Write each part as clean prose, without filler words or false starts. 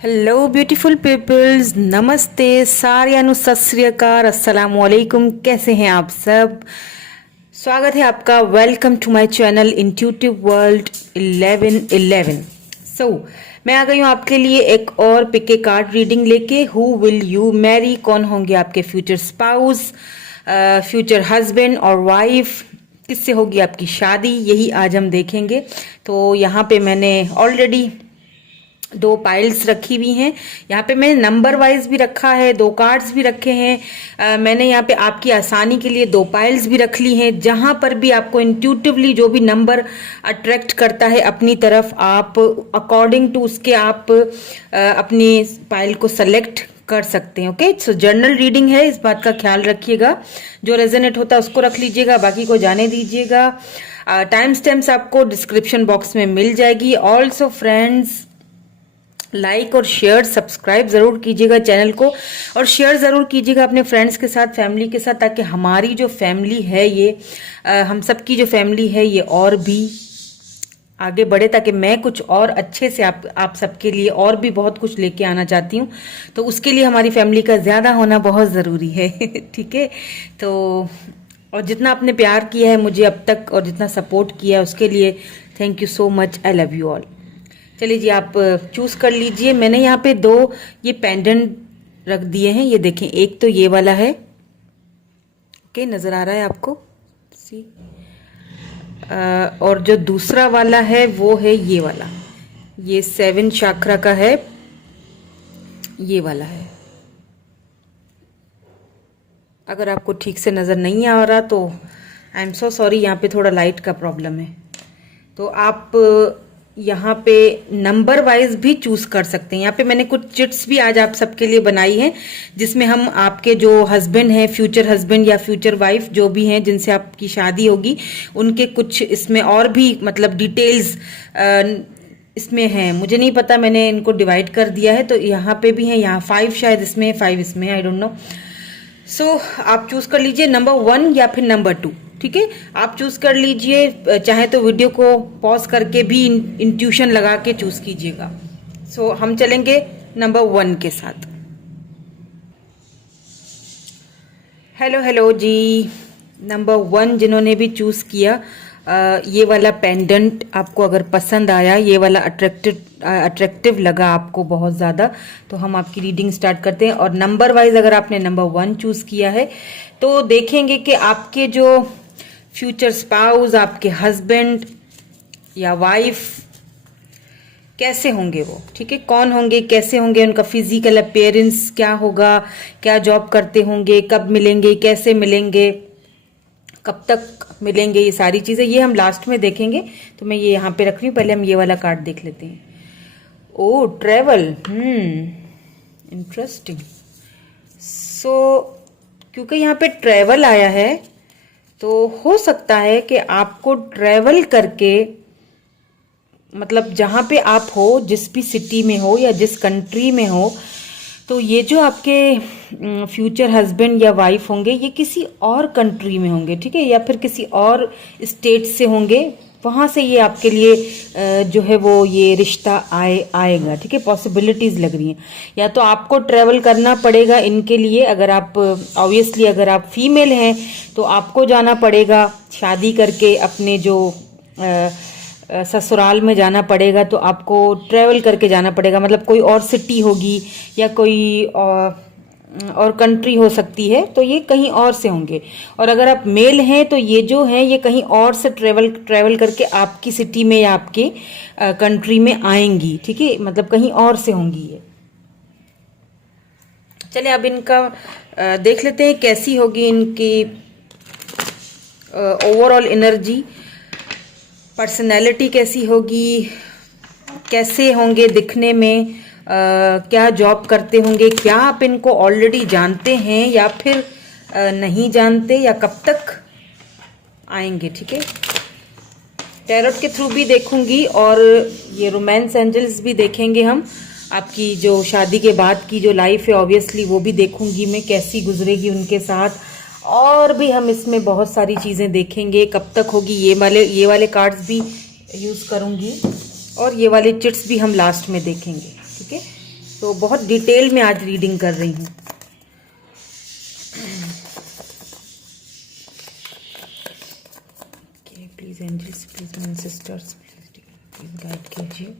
Hello beautiful peoples, नमस्ते, सारियानु सत श्री अकाल, अस्सलाम वालेकुम। कैसे हैं आप सब? स्वागत है आपका। Welcome to my channel intuitive world 1111। मैं आ गई हूँ आपके लिए एक और पिके कार्ड रीडिंग लेके। Who will you Mary? कौन होंगे आपके फ्यूचर स्पाउस, फ्यूचर हस्बैंड और वाइफ? किससे होगी आपकी शादी? यही आज हम देखेंगे। तो यहाँ पे मैंने ऑलरेडी दो पाइल्स रखी हुई हैं। यहाँ पे मैंने नंबर वाइज भी रखा है, दो कार्ड्स भी रखे हैं। मैंने यहाँ पे आपकी आसानी के लिए दो पाइल्स भी रख ली हैं। जहां पर भी आपको इंट्यूटिवली जो भी नंबर अट्रैक्ट करता है अपनी तरफ, आप अकॉर्डिंग टू उसके आप अपनी पाइल को सेलेक्ट कर सकते हैं। ओके, सो जर्नल रीडिंग है, इस बात का ख्याल रखिएगा। जो रेजोनेट होता है उसको रख लीजिएगा, बाकी को जाने दीजिएगा। टाइम स्टैम्प्स आपको डिस्क्रिप्शन बॉक्स में मिल जाएगी। ऑल्सो फ्रेंड्स, लाइक और शेयर सब्सक्राइब जरूर कीजिएगा चैनल को, और शेयर जरूर कीजिएगा अपने फ्रेंड्स के साथ, फैमिली के साथ, ताकि हमारी जो फैमिली है ये हम सबकी जो फैमिली है ये और भी आगे बढ़े, ताकि मैं कुछ और अच्छे से आप सबके लिए और भी बहुत कुछ लेके आना चाहती हूँ। तो उसके लिए हमारी फैमिली का ज्यादा होना बहुत जरूरी है। ठीक है, तो और जितना आपने प्यार किया है मुझे अब तक और जितना सपोर्ट किया है उसके लिए thank you so much. I love you all. चलिए जी, आप चूज कर लीजिए। मैंने यहाँ पे दो ये पेंडेंट रख दिए हैं, ये देखें। एक तो ये वाला है, ओके, नजर आ रहा है आपको? सी और जो दूसरा वाला है वो है ये वाला, ये 7 चाक्रा का है, ये वाला है। अगर आपको ठीक से नजर नहीं आ रहा तो आई एम सो सॉरी, यहाँ पे थोड़ा लाइट का प्रॉब्लम है। तो आप यहाँ पे नंबर वाइज भी चूज कर सकते हैं। यहाँ पे मैंने कुछ चिट्स भी आज आप सबके लिए बनाई हैं, जिसमें हम आपके जो हस्बैंड हैं, फ्यूचर हस्बैंड या फ्यूचर वाइफ जो भी हैं जिनसे आपकी शादी होगी, उनके कुछ इसमें और भी मतलब डिटेल्स इसमें हैं। मुझे नहीं पता, मैंने इनको डिवाइड कर दिया है। तो यहाँ पे भी है, यहाँ 5 शायद इसमें है, 5 इसमें है, आई डोंट नो। सो आप चूज कर लीजिए नंबर 1 या फिर नंबर 2। ठीक है, आप चूज कर लीजिए। चाहे तो वीडियो को पॉज करके भी इंट्यूशन लगा के चूज कीजिएगा। सो हम चलेंगे नंबर 1 के साथ। हेलो हेलो जी, नंबर 1 जिन्होंने भी चूज किया, ये वाला पेंडेंट आपको अगर पसंद आया, ये वाला अट्रैक्टिव लगा आपको बहुत ज़्यादा, तो हम आपकी रीडिंग स्टार्ट करते हैं। और नंबर वाइज अगर आपने नंबर 1 चूज किया है तो देखेंगे कि आपके जो फ्यूचर स्पाउस, आपके हस्बैंड या वाइफ कैसे होंगे वो। ठीक है, कौन होंगे, कैसे होंगे, उनका फिजिकल अपीयरेंस क्या होगा, क्या जॉब करते होंगे, कब मिलेंगे, कैसे मिलेंगे, कब तक मिलेंगे, ये सारी चीजें ये हम लास्ट में देखेंगे। तो मैं ये यहाँ पे रख रही हूँ, पहले हम ये वाला कार्ड देख लेते हैं। ओ ट्रेवल, इंटरेस्टिंग। सो क्योंकि यहाँ पे ट्रेवल आया है तो हो सकता है कि आपको ट्रेवल करके, मतलब जहां पे आप हो, जिस भी सिटी में हो या जिस कंट्री में हो, तो ये जो आपके फ्यूचर हस्बैंड या वाइफ होंगे ये किसी और कंट्री में होंगे। ठीक है, या फिर किसी और स्टेट से होंगे, वहां से ये आपके लिए जो है वो ये रिश्ता आएगा। ठीक है, पॉसिबिलिटीज लग रही हैं। या तो आपको ट्रेवल करना पड़ेगा इनके लिए, अगर आप ऑब्वियसली अगर आप फीमेल हैं तो आपको जाना पड़ेगा शादी करके, अपने जो ससुराल में जाना पड़ेगा, तो आपको ट्रेवल करके जाना पड़ेगा। मतलब कोई और सिटी होगी या कोई और कंट्री हो सकती है, तो ये कहीं और से होंगे। और अगर आप मेल हैं तो ये जो हैं ये कहीं और से ट्रेवल करके आपकी सिटी में या आपके कंट्री में आएंगी। ठीक है, मतलब कहीं और से होंगी ये। चलिए अब इनका देख लेते हैं कैसी होगी इनकी ओवरऑल एनर्जी, पर्सनैलिटी कैसी होगी, कैसे होंगे दिखने में, क्या जॉब करते होंगे, क्या आप इनको ऑलरेडी जानते हैं या फिर नहीं जानते, या कब तक आएंगे। ठीक है, टैरोट के थ्रू भी देखूंगी और ये रोमांस एंजल्स भी देखेंगे हम। आपकी जो शादी के बाद की जो लाइफ है ऑब्वियसली वो भी देखूंगी मैं, कैसी गुजरेगी उनके साथ। और भी हम इसमें बहुत सारी चीजें देखेंगे, कब तक होगी, ये वाले कार्ड्स भी यूज करूंगी और ये वाले चिट्स भी हम लास्ट में देखेंगे। ठीक है, तो बहुत डिटेल में आज रीडिंग कर रही हूँ। Please angels, please my sisters, please guide कीजिए।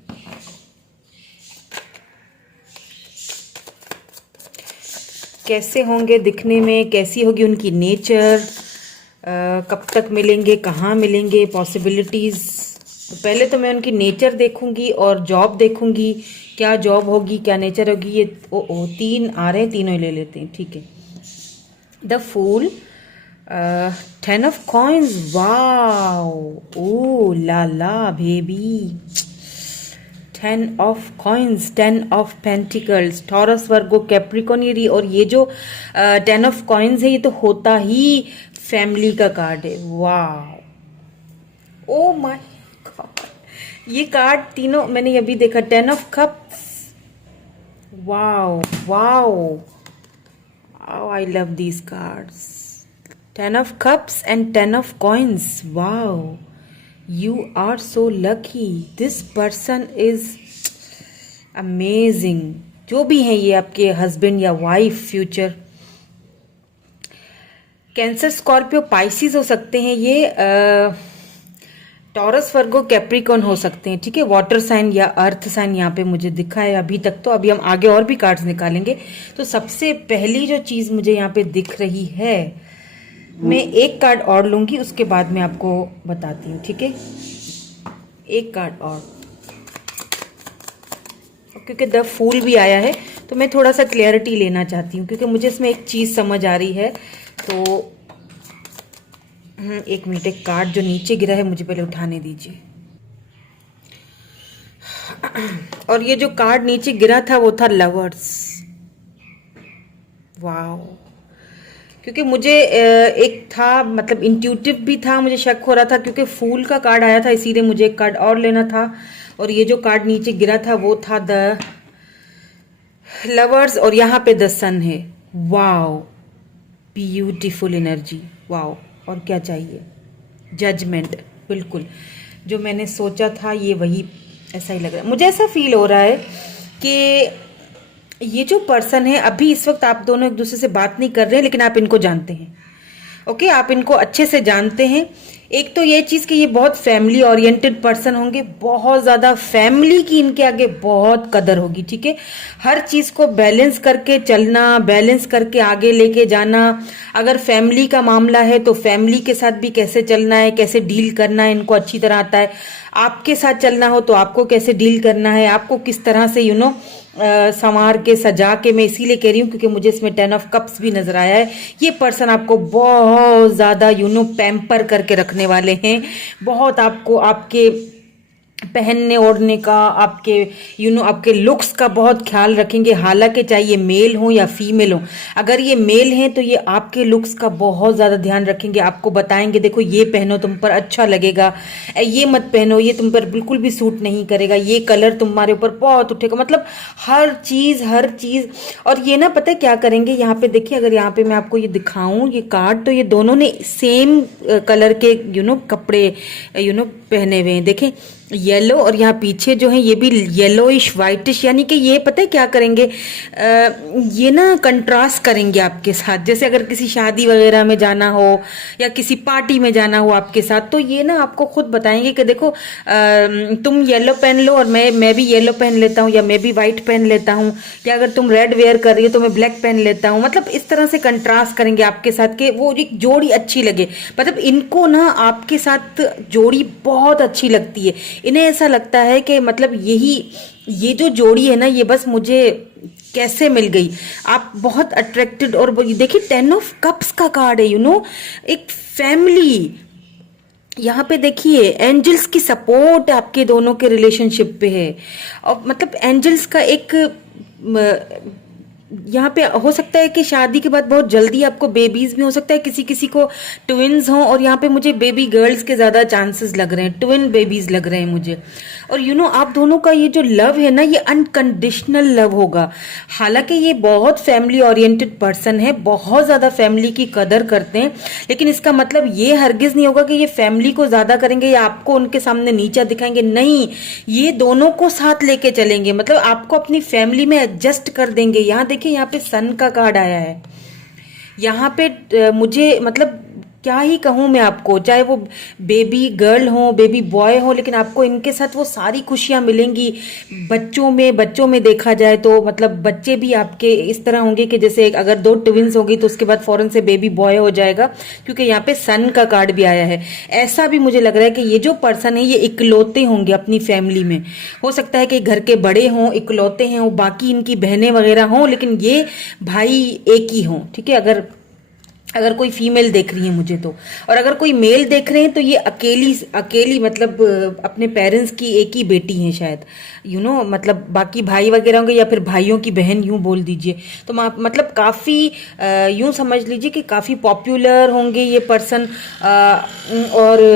कैसे होंगे दिखने में, कैसी होगी उनकी नेचर, कब तक मिलेंगे, कहाँ मिलेंगे, पॉसिबिलिटीज़। तो पहले तो मैं उनकी नेचर देखूंगी और जॉब देखूंगी, क्या जॉब होगी, क्या नेचर होगी। ये तीन आ रहे हैं, तीनों ही ले लेते हैं, ठीक है। The fool, 10 of coins, wow, oh la la baby, 10 of coins, 10 of pentacles, Taurus, Virgo, Capricorn, और ये जो 10 ऑफ कॉइन्स है ये तो होता ही फैमिली का कार्ड है। वाह, ओ माय गॉड, ये कार्ड तीनों मैंने अभी देखा। 10 of cups, wow wow, I love these cards. 10 of cups and 10 of coins. Wow, you are so lucky. This person is amazing. जो भी हैं ये आपके हस्बैंड या wife, future. Cancer, Scorpio, Pisces हो सकते हैं ये, टॉरस, वर्गो, कैप्रिकॉन हो सकते हैं, ठीक है। वाटर साइन या अर्थ साइन यहाँ पे मुझे दिखा है अभी तक। तो अभी हम आगे और भी कार्ड्स निकालेंगे। तो सबसे पहली जो चीज मुझे यहाँ पे दिख रही है, मैं एक कार्ड और लूंगी, उसके बाद मैं आपको बताती हूँ, ठीक है। एक कार्ड और, क्योंकि द फूल भी आया है तो मैं थोड़ा सा क्लियरिटी लेना चाहती हूँ, क्योंकि मुझे इसमें एक चीज समझ आ रही है। तो एक मिनट, एक कार्ड जो नीचे गिरा है मुझे पहले उठाने दीजिए। और ये जो कार्ड नीचे गिरा था वो था लवर्स। वाओ, क्योंकि मुझे एक था, मतलब इंट्यूटिव भी था, मुझे शक हो रहा था क्योंकि फूल का कार्ड आया था, इसीलिए मुझे एक कार्ड और लेना था। और ये जो कार्ड नीचे गिरा था वो था द लवर्स, और यहाँ पे द सन है। Wow, beautiful energy, wow. और क्या चाहिए, जजमेंट, बिल्कुल जो मैंने सोचा था ये वही, ऐसा ही लग रहा है मुझे। ऐसा फील हो रहा है कि ये जो पर्सन है, अभी इस वक्त आप दोनों एक दूसरे से बात नहीं कर रहे हैं, लेकिन आप इनको जानते हैं। ओके, आप इनको अच्छे से जानते हैं। एक तो ये चीज कि ये बहुत फैमिली ओरिएंटेड पर्सन होंगे, बहुत ज्यादा फैमिली की इनके आगे बहुत कदर होगी, ठीक है। हर चीज को बैलेंस करके चलना, बैलेंस करके आगे लेके जाना। अगर फैमिली का मामला है तो फैमिली के साथ भी कैसे चलना है, कैसे डील करना है, इनको अच्छी तरह आता है। आपके साथ चलना हो तो आपको कैसे डील करना है, आपको किस तरह से संवार के, सजा के। मैं इसीलिए कह रही हूँ क्योंकि मुझे इसमें 10 ऑफ कप्स भी नजर आया है। ये पर्सन आपको बहुत ज्यादा पैम्पर करके रखने वाले हैं, बहुत आपको आपके पहनने ओढ़ने का, आपके आपके लुक्स का बहुत ख्याल रखेंगे। हालांकि चाहे ये मेल हो या फीमेल हो, अगर ये मेल हैं तो ये आपके लुक्स का बहुत ज़्यादा ध्यान रखेंगे। आपको बताएंगे देखो ये पहनो तुम पर अच्छा लगेगा, ये मत पहनो ये तुम पर बिल्कुल भी सूट नहीं करेगा, ये कलर तुम्हारे ऊपर बहुत उठेगा। मतलब हर चीज़ हर चीज़। और ये ना पता है क्या करेंगे, यहाँ पे देखिए, अगर यहाँ पे मैं आपको ये दिखाऊं ये कार्ड, तो ये दोनों ने सेम कलर के कपड़े पहने हुए हैं। देखें येलो, और यहाँ पीछे जो है ये भी येलोइश वाइटिश, यानी कि ये पता है क्या करेंगे, ये ना कंट्रास्ट करेंगे आपके साथ। जैसे अगर किसी शादी वगैरह में जाना हो या किसी पार्टी में जाना हो आपके साथ, तो ये ना आपको खुद बताएंगे कि देखो तुम येलो पहन लो और मैं भी येलो पहन लेता हूँ, या मैं भी व्हाइट पहन लेता हूँ, या अगर तुम रेड वेयर कर रही हो तो मैं ब्लैक पहन लेता हूँ। मतलब इस तरह से कंट्रास्ट करेंगे आपके साथ के वो एक जोड़ी अच्छी लगे। मतलब इनको ना आपके साथ जोड़ी बहुत अच्छी लगती है। इन्हें ऐसा लगता है कि मतलब ये जो जोड़ी है ना, ये बस मुझे कैसे मिल गई। आप बहुत अट्रैक्टेड, और देखिए 10 ऑफ कप्स का कार्ड है, एक फैमिली। यहाँ पे देखिए एंजल्स की सपोर्ट आपके दोनों के रिलेशनशिप पे है। और मतलब एंजल्स का एक यहाँ पे हो सकता है कि शादी के बाद बहुत जल्दी आपको बेबीज भी हो सकता है, किसी किसी को ट्विन्स हों, और यहाँ पे मुझे बेबी गर्ल्स के ज्यादा चांसेस लग रहे हैं, ट्विन बेबीज लग रहे हैं मुझे। और आप दोनों का ये जो लव है ना, ये अनकंडीशनल लव होगा। हालांकि ये बहुत फैमिली ओरिएंटेड पर्सन है, बहुत ज्यादा फैमिली की कदर करते हैं, लेकिन इसका मतलब ये हरगिज नहीं होगा कि ये फैमिली को ज्यादा करेंगे या आपको उनके सामने नीचा दिखाएंगे। नहीं, ये दोनों को साथ लेके चलेंगे, मतलब आपको अपनी फैमिली में एडजस्ट कर देंगे। यहाँ देखिए, यहाँ पे सन का कार्ड आया है। यहाँ पे मुझे मतलब क्या ही कहूँ मैं आपको, चाहे वो बेबी गर्ल हो बेबी बॉय हो, लेकिन आपको इनके साथ वो सारी खुशियाँ मिलेंगी। बच्चों में देखा जाए तो मतलब बच्चे भी आपके इस तरह होंगे कि जैसे अगर 2 ट्विंस होगी तो उसके बाद फौरन से बेबी बॉय हो जाएगा, क्योंकि यहाँ पे सन का कार्ड भी आया है। ऐसा भी मुझे लग रहा है कि ये जो पर्सन है ये इकलौते होंगे अपनी फैमिली में। हो सकता है कि घर के बड़े हों, इकलौते हैं, बाकी इनकी बहनें वगैरह हों, लेकिन ये भाई एक ही हों। ठीक है, अगर कोई फीमेल देख रही है मुझे तो, और अगर कोई मेल देख रहे हैं तो ये अकेली अकेली मतलब अपने पेरेंट्स की एक ही बेटी है शायद, मतलब बाकी भाई वगैरह होंगे या फिर भाइयों की बहन, यूं बोल दीजिए। तो मतलब काफी यूं समझ लीजिए कि काफी पॉपुलर होंगे ये पर्सन। और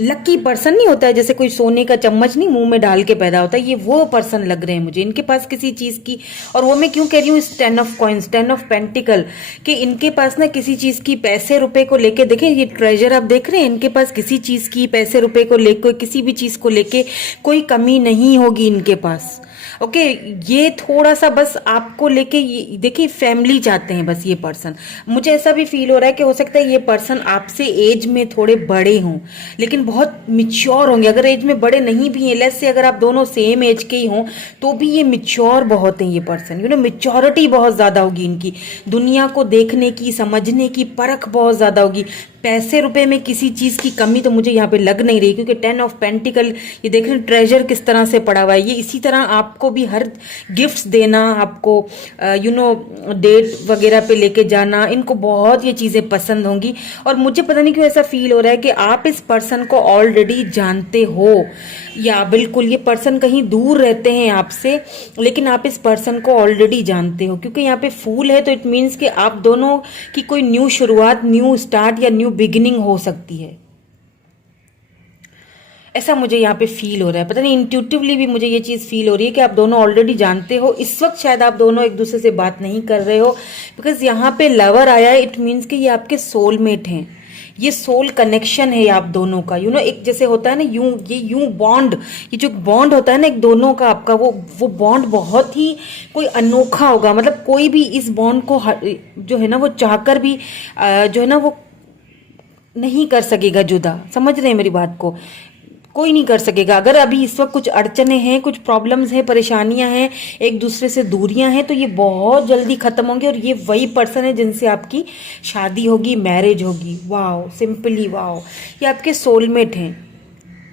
लकी पर्सन नहीं होता है, जैसे कोई सोने का चम्मच नहीं मुंह में डाल के पैदा होता है, ये वो पर्सन लग रहे हैं मुझे। इनके पास किसी चीज की, और वो मैं क्यों कह रही हूँ, इस 10 ऑफ कॉइंस, 10 ऑफ पेंटिकल, कि इनके पास ना किसी चीज की, पैसे रुपए को लेके, देखें ये ट्रेजर आप देख रहे हैं, इनके पास किसी चीज की, पैसे रुपए को लेके, किसी भी चीज को लेके कोई कमी नहीं होगी इनके पास। ओके, ये थोड़ा सा बस आपको लेके, देखिए फैमिली चाहते हैं बस ये पर्सन। मुझे ऐसा भी फील हो रहा है कि हो सकता है ये पर्सन आपसे एज में थोड़े बड़े हों, लेकिन बहुत मिच्योर होंगे। अगर एज में बड़े नहीं भी हैं, लेट्स से अगर आप दोनों सेम एज के ही हों, तो भी ये मिच्योर बहुत हैं ये पर्सन। मिच्योरिटी बहुत ज्यादा होगी इनकी, दुनिया को देखने की, समझने की परख बहुत ज्यादा होगी। पैसे रुपए में किसी चीज की कमी तो मुझे यहाँ पे लग नहीं रही, क्योंकि 10 ऑफ पेंटिकल, ये देख रहे हैं ट्रेजर किस तरह से पड़ा हुआ है। ये इसी तरह आपको भी हर गिफ्ट्स देना, आपको डेट वगैरह पे लेके जाना, इनको बहुत ये चीजें पसंद होंगी। और मुझे पता नहीं क्यों ऐसा फील हो रहा है कि आप इस पर्सन को ऑलरेडी जानते हो, या बिल्कुल ये पर्सन कहीं दूर रहते हैं आपसे, लेकिन आप इस पर्सन को ऑलरेडी जानते हो। क्योंकि यहाँ पे फूल है, तो इट मीन्स कि आप दोनों की कोई न्यू शुरुआत, न्यू स्टार्ट या न्यू बिगिनिंग हो सकती है। ऐसा मुझे यहाँ पे फील हो रहा है, पता नहीं इंट्यूटिवली भी मुझे ये चीज फील हो रही है कि आप दोनों ऑलरेडी जानते हो। इस वक्त शायद आप दोनों एक दूसरे से बात नहीं कर रहे हो, बिकॉज यहाँ पे लवर आया है, इट मीन्स कि ये आपके सोलमेट हैं। ये सोल कनेक्शन है आप दोनों का। एक जैसे होता है ना, यूं बॉन्ड, ये जो बॉन्ड होता है ना एक दोनों का आपका, वो बॉन्ड बहुत ही कोई अनोखा होगा। मतलब कोई भी इस बॉन्ड को जो है ना वो चाहकर भी जो है ना वो नहीं कर सकेगा जुदा। समझ रहे हैं मेरी बात को? कोई नहीं कर सकेगा। अगर अभी इस वक्त कुछ अड़चने हैं, कुछ प्रॉब्लम्स हैं, परेशानियां हैं, एक दूसरे से दूरियां हैं, तो ये बहुत जल्दी खत्म होंगे। और ये वही पर्सन है जिनसे आपकी शादी होगी, मैरिज होगी। वाओ, सिंपली वाओ, ये आपके सोलमेट हैं,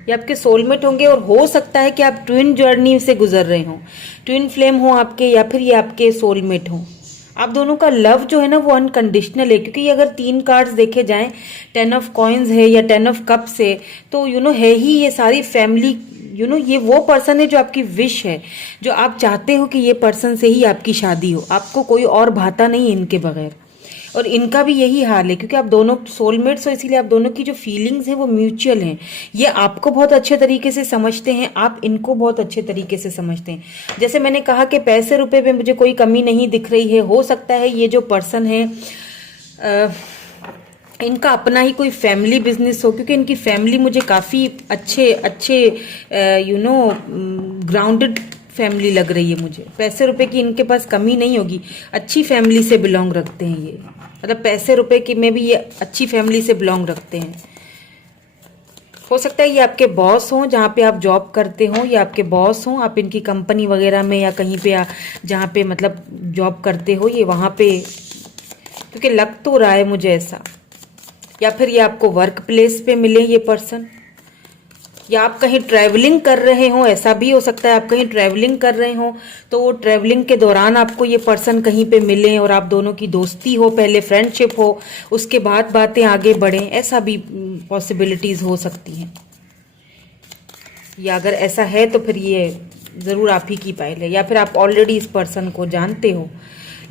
ये आपके सोलमेट होंगे। और हो सकता है कि आप ट्विन जर्नी से गुजर रहे हो, ट्विन फ्लेम हो आपके, या फिर ये आपके सोलमेट हो। आप दोनों का लव जो है ना वो अनकंडीशनल है, क्योंकि अगर 3 कार्ड्स देखे जाएं, 10 ऑफ कॉइन्स है या 10 ऑफ कप्स है, तो है ही ये सारी फैमिली। ये वो पर्सन है जो आपकी विश है, जो आप चाहते हो कि ये पर्सन से ही आपकी शादी हो, आपको कोई और भाता नहीं इनके बगैर। और इनका भी यही हाल है, क्योंकि आप दोनों सोलमेट्स हो, इसीलिए आप दोनों की जो फीलिंग्स हैं वो म्यूचुअल हैं। ये आपको बहुत अच्छे तरीके से समझते हैं, आप इनको बहुत अच्छे तरीके से समझते हैं। जैसे मैंने कहा कि पैसे रुपए में मुझे कोई कमी नहीं दिख रही है। हो सकता है ये जो पर्सन है इनका अपना ही कोई फैमिली बिजनेस हो, क्योंकि इनकी फैमिली मुझे काफ़ी अच्छे ग्राउंडेड फैमिली लग रही है मुझे। पैसे रुपए की इनके पास कमी नहीं होगी, अच्छी फैमिली से बिलोंग रखते हैं ये। मतलब पैसे रुपए की में भी ये अच्छी फैमिली से बिलोंग रखते हैं। हो सकता है ये आपके बॉस हों, जहाँ पे आप जॉब करते हो, या आपके बॉस हों, आप इनकी कंपनी वगैरह में या कहीं पे जहाँ पे मतलब जॉब करते हो, ये वहाँ पे, क्योंकि लग तो रहा है मुझे ऐसा। या फिर ये आपको वर्क प्लेस पे मिले ये पर्सन, या आप कहीं ट्रैवलिंग कर रहे हो, ऐसा भी हो सकता है। आप कहीं ट्रैवलिंग कर रहे हो तो वो ट्रैवलिंग के दौरान आपको ये पर्सन कहीं पे मिले और आप दोनों की दोस्ती हो, पहले फ्रेंडशिप हो, उसके बाद बातें आगे बढ़े, ऐसा भी पॉसिबिलिटीज हो सकती हैं। या अगर ऐसा है तो फिर ये ज़रूर आप ही की पाइल है, या फिर आप ऑलरेडी इस पर्सन को जानते हो।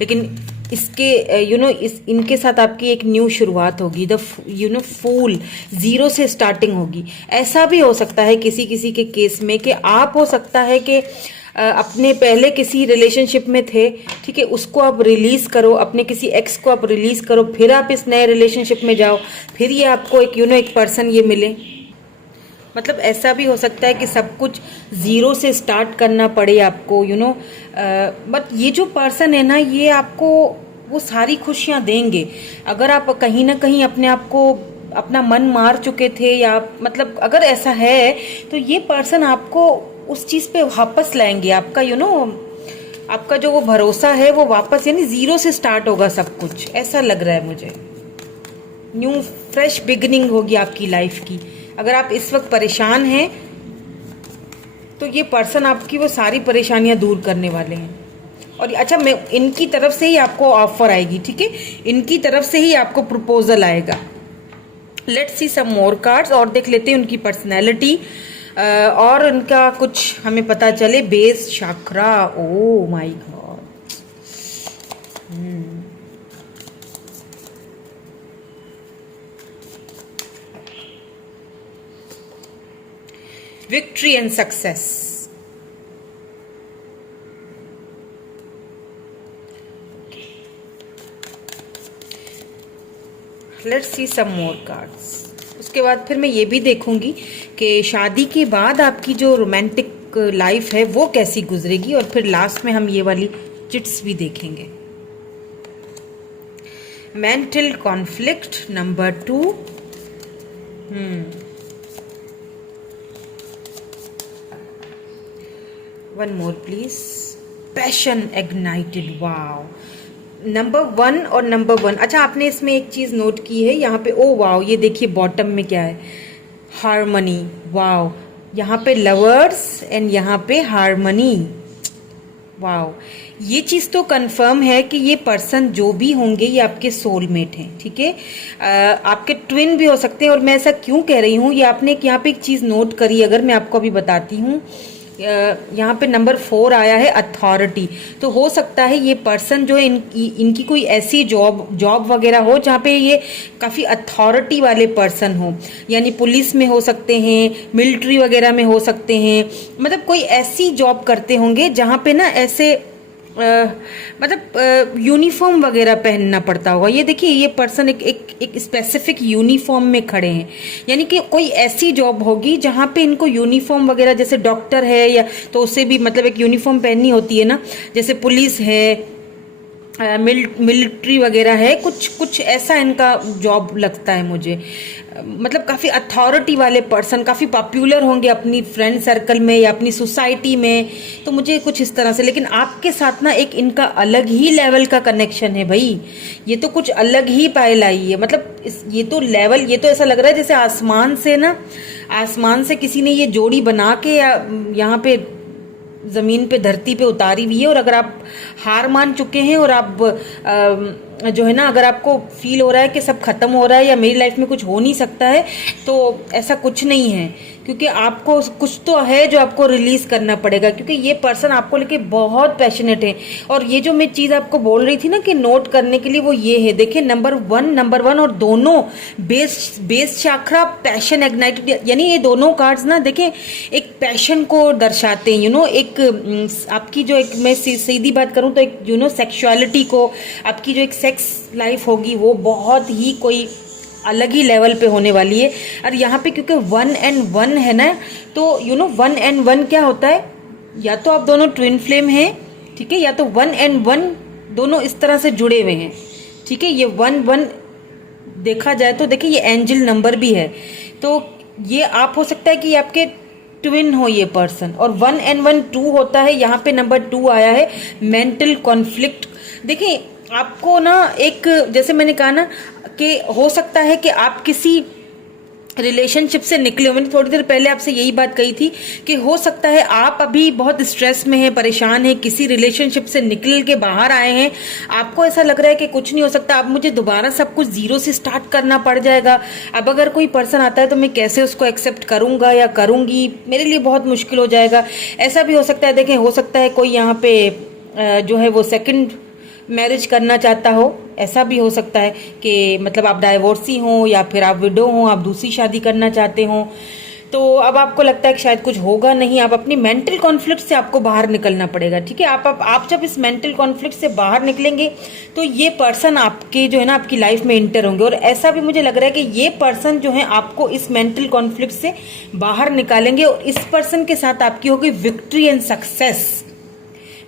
लेकिन इसके इनके साथ आपकी एक न्यू शुरुआत होगी। द फूल, जीरो से स्टार्टिंग होगी। ऐसा भी हो सकता है किसी किसी के केस में कि आप, हो सकता है कि अपने पहले किसी रिलेशनशिप में थे, ठीक है, उसको आप रिलीज करो, अपने किसी एक्स को आप रिलीज करो, फिर आप इस नए रिलेशनशिप में जाओ, फिर ये आपको एक एक पर्सन ये मिले। मतलब ऐसा भी हो सकता है कि सब कुछ जीरो से स्टार्ट करना पड़े आपको, बट ये जो पर्सन है ना, ये आपको वो सारी खुशियां देंगे। अगर आप कहीं ना कहीं अपने आप को, अपना मन मार चुके थे, या मतलब अगर ऐसा है, तो ये पर्सन आपको उस चीज पे वापस लाएंगे। आपका आपका जो वो भरोसा है वो वापस, यानी जीरो से स्टार्ट होगा सब कुछ, ऐसा लग रहा है मुझे। न्यू फ्रेश बिगिनिंग होगी आपकी लाइफ की। अगर आप इस वक्त परेशान हैं, तो ये पर्सन आपकी वो सारी परेशानियां दूर करने वाले हैं। और अच्छा, मैं इनकी तरफ से ही आपको ऑफर आएगी, ठीक है, इनकी तरफ से ही आपको प्रपोजल आएगा। Let's see some more cards, और देख लेते हैं उनकी पर्सनैलिटी और उनका कुछ हमें पता चले। Base chakra, oh my God, victory and success. Let's see some more cards. उसके बाद फिर मैं ये भी देखूंगी कि शादी के बाद आपकी जो रोमांटिक लाइफ है वो कैसी गुजरेगी, और फिर लास्ट में हम ये वाली चिट्स भी देखेंगे। Mental conflict number 2। One more please. Passion ignited, wow, number 1 और नंबर 1। अच्छा, आपने इसमें एक चीज नोट की है यहाँ पे, ओ वाओ, ये देखिए बॉटम में क्या है, हार्मनी, वाओ, यहाँ पे लवर्स एंड यहाँ पे हार्मनी, वाओ। ये चीज तो कंफर्म है कि ये पर्सन जो भी होंगे ये आपके सोलमेट हैं, ठीक है, आपके ट्विन भी हो सकते हैं। और मैं ऐसा क्यों कह रही हूँ, ये आपने यहाँ पे एक चीज नोट करी, अगर मैं आपको अभी बताती हूँ। यहाँ पे नंबर 4 आया है, अथॉरिटी। तो हो सकता है ये पर्सन जो है, इनकी कोई ऐसी जॉब वगैरह हो जहाँ पे ये काफी अथॉरिटी वाले पर्सन हो, यानी पुलिस में हो सकते हैं, मिलिट्री वगैरह में हो सकते हैं, मतलब कोई ऐसी जॉब करते होंगे जहाँ पे ना ऐसे मतलब यूनिफॉर्म वगैरह पहनना पड़ता होगा। ये देखिए, ये पर्सन एक स्पेसिफिक यूनिफॉर्म में खड़े हैं, यानी कि कोई ऐसी जॉब होगी जहाँ पे इनको यूनिफॉर्म वगैरह, जैसे डॉक्टर है या तो उसे भी मतलब एक यूनिफॉर्म पहननी होती है ना, जैसे पुलिस है, मिलिट्री वगैरह है, कुछ ऐसा इनका जॉब लगता है मुझे। मतलब काफ़ी अथॉरिटी वाले पर्सन, काफ़ी पॉपुलर होंगे अपनी फ्रेंड सर्कल में या अपनी सोसाइटी में, तो मुझे कुछ इस तरह से। लेकिन आपके साथ ना एक इनका अलग ही लेवल का कनेक्शन है भाई, ये तो कुछ अलग ही पायल आई है। मतलब ये तो लेवल, ये तो ऐसा लग रहा है जैसे आसमान से किसी ने ये जोड़ी बना के या यहाँ पे जमीन पे, धरती पे उतारी हुई है। और अगर आप हार मान चुके हैं और आप जो है ना, अगर आपको फील हो रहा है कि सब खत्म हो रहा है या मेरी लाइफ में कुछ हो नहीं सकता है, तो ऐसा कुछ नहीं है, क्योंकि आपको कुछ तो है जो आपको रिलीज करना पड़ेगा, क्योंकि ये पर्सन आपको लेके बहुत पैशनेट है। और ये जो मैं चीज आपको बोल रही थी ना कि नोट करने के लिए, वो ये है, देखिए नंबर वन और दोनों बेस चक्रा, पैशन इग्नाइटेड, यानी ये दोनों कार्ड्स ना देखिए एक पैशन को दर्शाते हैं। एक आपकी जो एक, मैं सीधी बात करूं तो एक सेक्सुअलिटी को, आपकी जो एक सेक्स लाइफ होगी वो बहुत ही कोई अलग ही लेवल पे होने वाली है। और यहाँ पे क्योंकि 1 and 1 है ना, तो 1 and 1 क्या होता है, या तो आप दोनों ट्विन फ्लेम हैं, ठीक है, या तो 1 and 1 दोनों इस तरह से जुड़े हुए हैं, ठीक है। ये 1 देखा जाए तो देखिए ये एंजल नंबर भी है, तो ये आप हो सकता है कि आपके ट्विन हो ये पर्सन। और 1 and 1 2 होता है, यहाँ पे नंबर 2 आया है, मेंटल कॉन्फ्लिक्ट। देखिए आपको ना एक, जैसे मैंने कहा ना कि हो सकता है कि आप किसी रिलेशनशिप से निकले हो। मैंने थोड़ी देर पहले आपसे यही बात कही थी कि हो सकता है आप अभी बहुत स्ट्रेस में हैं, परेशान हैं, किसी रिलेशनशिप से निकल के बाहर आए हैं, आपको ऐसा लग रहा है कि कुछ नहीं हो सकता, अब मुझे दोबारा सब कुछ जीरो से स्टार्ट करना पड़ जाएगा। अब अगर कोई पर्सन आता है तो मैं कैसे उसको एक्सेप्ट करूंगा या करूंगी, मेरे लिए बहुत मुश्किल हो जाएगा। ऐसा भी हो सकता है, देखें, हो सकता है कोई यहाँ पे जो है वो सेकंड मैरिज करना चाहता हो, ऐसा भी हो सकता है कि मतलब आप डाइवोर्सी हो या फिर आप विडो हो, आप दूसरी शादी करना चाहते हो। तो अब आपको लगता है कि शायद कुछ होगा नहीं, आप अपनी मेंटल कॉन्फ्लिक्ट से आपको बाहर निकलना पड़ेगा, ठीक है। आप जब इस मेंटल कॉन्फ्लिक्ट से बाहर निकलेंगे तो ये पर्सन आपके जो है ना आपकी लाइफ में इंटर होंगे। और ऐसा भी मुझे लग रहा है कि ये पर्सन जो है आपको इस मेंटल कॉन्फ्लिक्ट से बाहर निकालेंगे और इस पर्सन के साथ आपकी होगी विक्ट्री एंड सक्सेस।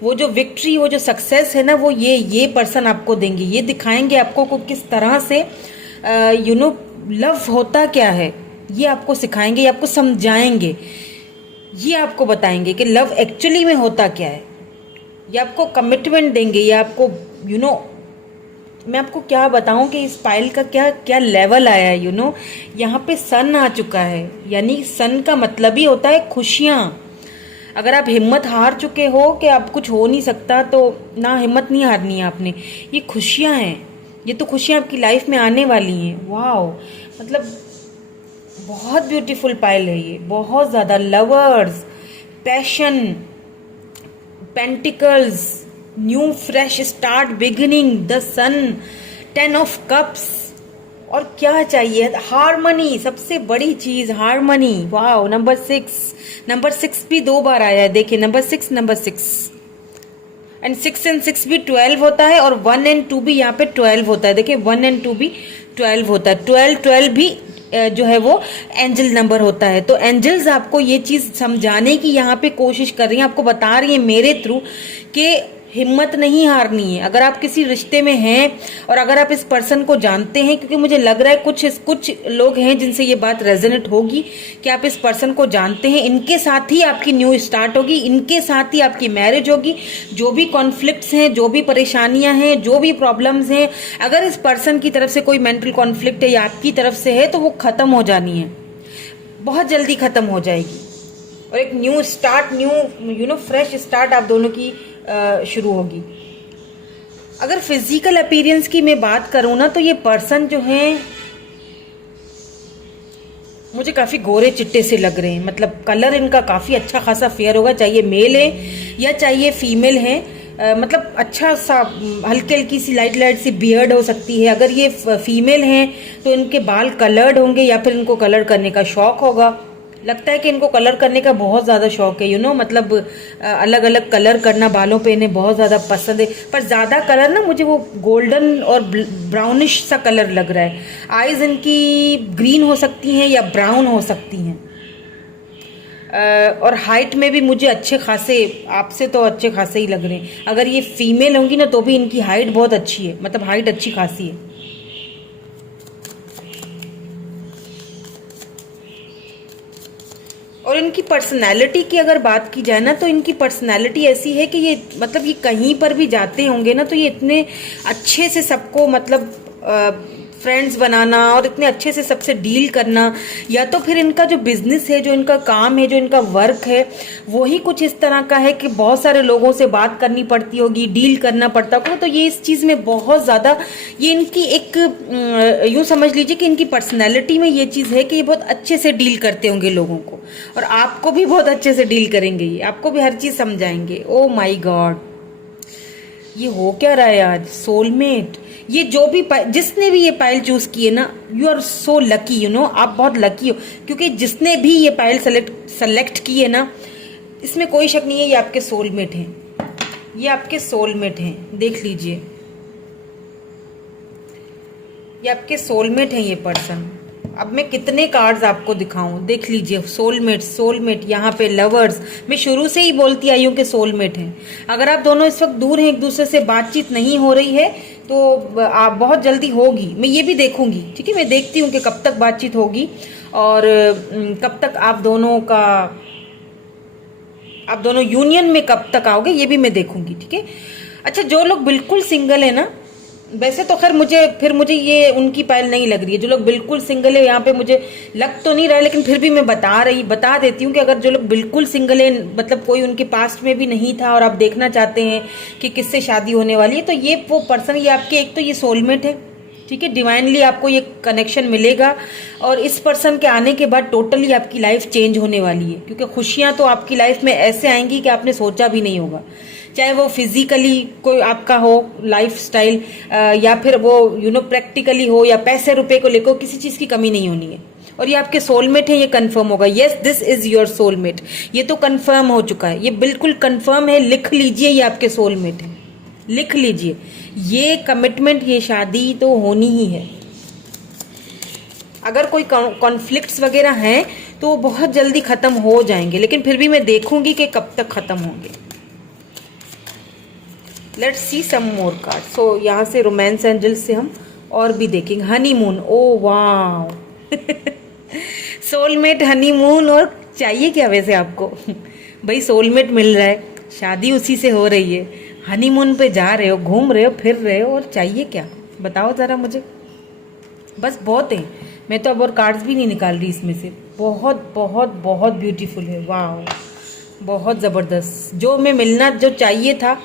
वो जो विक्ट्री, वो जो सक्सेस है ना, वो ये पर्सन आपको देंगे। ये दिखाएंगे आपको को किस तरह से लव होता क्या है, ये आपको सिखाएंगे, ये आपको समझाएंगे, ये आपको बताएंगे कि लव एक्चुअली में होता क्या है। ये आपको कमिटमेंट देंगे, ये आपको मैं आपको क्या बताऊं कि इस पायल का क्या क्या लेवल आया है। यहाँ पे सन आ चुका है, यानी सन का मतलब ही होता है खुशियां। अगर आप हिम्मत हार चुके हो कि अब कुछ हो नहीं सकता, तो ना, हिम्मत नहीं हारनी है आपने। ये खुशियां हैं, ये तो खुशियां आपकी लाइफ में आने वाली हैं। वाओ, मतलब बहुत ब्यूटीफुल पायल है ये, बहुत ज़्यादा। Lovers, passion, pentacles, new fresh start, beginning, the sun, 10 of cups. और क्या चाहिए? हारमनी, सबसे बड़ी चीज हारमनी। वाओ, नंबर 6 भी 2 बार आया है, देखिए नंबर 6 एंड 6 भी 12 होता है, और 1 और 2 भी यहाँ पे 12 होता है। देखिए 1 और 2 भी 12 होता है। 12 भी जो है वो एंजल नंबर होता है। तो एंजल्स आपको ये चीज समझाने की यहाँ पे कोशिश कर रही हैं, आपको बता रही है मेरे थ्रू कि हिम्मत नहीं हारनी है। अगर आप किसी रिश्ते में हैं और अगर आप इस पर्सन को जानते हैं, क्योंकि मुझे लग रहा है कुछ लोग हैं जिनसे ये बात रेजोनेट होगी कि आप इस पर्सन को जानते हैं, इनके साथ ही आपकी न्यू स्टार्ट होगी, इनके साथ ही आपकी मैरिज होगी। जो भी कॉन्फ्लिक्ट्स हैं, जो भी परेशानियां हैं, जो भी प्रॉब्लम्स हैं, अगर इस पर्सन की तरफ से कोई मेंटल कॉन्फ्लिक्ट है या आपकी तरफ से है, तो वो खत्म हो जानी है, बहुत जल्दी खत्म हो जाएगी। और एक new start, new fresh start आप दोनों की शुरू होगी। अगर फिजिकल अपीयरेंस की मैं बात करूं ना, तो ये पर्सन जो है मुझे काफी गोरे चिट्टे से लग रहे हैं। मतलब कलर इनका काफी अच्छा खासा फेयर होगा, चाहिए मेल है या चाहिए फीमेल है। मतलब अच्छा सा हल्की हल्की सी लाइट सी बियर्ड हो सकती है। अगर ये फीमेल हैं तो इनके बाल कलर्ड होंगे या फिर इनको कलर करने का शौक होगा। लगता है कि इनको कलर करने का बहुत ज़्यादा शौक है, मतलब अलग अलग कलर करना बालों पे इन्हें बहुत ज़्यादा पसंद है। पर ज़्यादा कलर ना मुझे वो गोल्डन और ब्राउनिश सा कलर लग रहा है। आईज इनकी ग्रीन हो सकती हैं या ब्राउन हो सकती हैं। और हाइट में भी मुझे अच्छे खासे, आपसे तो अच्छे खासे ही लग रहे हैं। अगर ये फीमेल होंगी ना तो भी इनकी हाइट बहुत अच्छी है, मतलब हाइट अच्छी खासी है। और इनकी पर्सनैलिटी की अगर बात की जाए ना, तो इनकी पर्सनैलिटी ऐसी है कि ये मतलब ये कहीं पर भी जाते होंगे ना, तो ये इतने अच्छे से सबको मतलब फ्रेंड्स बनाना और इतने अच्छे से सबसे डील करना, या तो फिर इनका जो बिजनेस है, जो इनका काम है, जो इनका वर्क है, वही कुछ इस तरह का है कि बहुत सारे लोगों से बात करनी पड़ती होगी, डील करना पड़ता होगा। तो ये इस चीज़ में बहुत ज़्यादा, ये इनकी एक यूँ समझ लीजिए कि इनकी पर्सनैलिटी में ये चीज़ है कि ये बहुत अच्छे से डील करते होंगे लोगों को, और आपको भी बहुत अच्छे से डील करेंगे, ये आपको भी हर चीज़ समझाएंगे। ओ माई गॉड, ये हो क्या रहा है आज? सोलमेट। ये जो भी जिसने भी ये पायल चूज की है ना, यू आर सो लकी, आप बहुत लकी हो, क्योंकि जिसने भी ये पायल सेलेक्ट की है ना, इसमें कोई शक नहीं है, ये आपके सोलमेट हैं, ये आपके सोलमेट हैं। देख लीजिए, ये आपके सोलमेट हैं ये पर्सन। अब मैं कितने कार्ड्स आपको दिखाऊं, देख लीजिए। सोलमेट, यहाँ पे लवर्स। मैं शुरू से ही बोलती आई हूँ कि सोलमेट हैं। अगर आप दोनों इस वक्त दूर हैं, एक दूसरे से बातचीत नहीं हो रही है, तो आप बहुत जल्दी होगी। मैं ये भी देखूंगी, ठीक है, मैं देखती हूँ कि कब तक बातचीत होगी और कब तक आप दोनों यूनियन में कब तक आओगे, ये भी मैं देखूंगी, ठीक है। अच्छा, जो लोग बिल्कुल सिंगल है ना, वैसे तो खैर मुझे ये उनकी पायल नहीं लग रही है। जो लोग बिल्कुल सिंगल है, यहाँ पे मुझे लग तो नहीं रहा है, लेकिन फिर भी मैं बता देती हूँ कि अगर जो लोग बिल्कुल सिंगल है, मतलब कोई उनके पास्ट में भी नहीं था और आप देखना चाहते हैं कि किससे शादी होने वाली है, तो ये वो पर्सन, ये आपके एक तो ये सोलमेट है, ठीक है, डिवाइनली आपको ये कनेक्शन मिलेगा और इस पर्सन के आने के बाद टोटली आपकी लाइफ चेंज होने वाली है, क्योंकि खुशियां तो आपकी लाइफ में ऐसे आएंगी कि आपने सोचा भी नहीं होगा। चाहे वो फिजिकली कोई आपका हो लाइफ स्टाइल, या फिर वो प्रैक्टिकली हो, या पैसे रुपए को लेकर, किसी चीज की कमी नहीं होनी है। और ये आपके सोलमेट है, ये कंफर्म होगा। Yes, this is your soulmate. ये तो कंफर्म हो चुका है, ये बिल्कुल कंफर्म है। लिख लीजिए, ये आपके सोलमेट है, लिख लीजिए। ये कमिटमेंट, ये शादी तो होनी ही है। अगर कोई कॉन्फ्लिक्ट्स वगैरह हैं तो वो बहुत जल्दी खत्म हो जाएंगे, लेकिन फिर भी मैं देखूंगी कि कब तक खत्म होंगे। Let's see some more card. सो यहाँ से रोमांस एंजल्स से हम और भी देखेंगे। हनीमून, ओ वाव सोलमेट, हनीमून, और चाहिए क्या वैसे आपको? भाई सोलमेट मिल रहा है, शादी उसी से हो रही है, हनीमून पे जा रहे हो, घूम रहे हो, फिर रहे हो, और चाहिए क्या? बताओ जरा मुझे। बस बहुत है, मैं तो अब और कार्ड्स भी नहीं निकाल रही इसमें से। बहुत बहुत बहुत ब्यूटीफुल है, वाह, बहुत ज़बरदस्त। जो मैं मिलना जो चाहिए था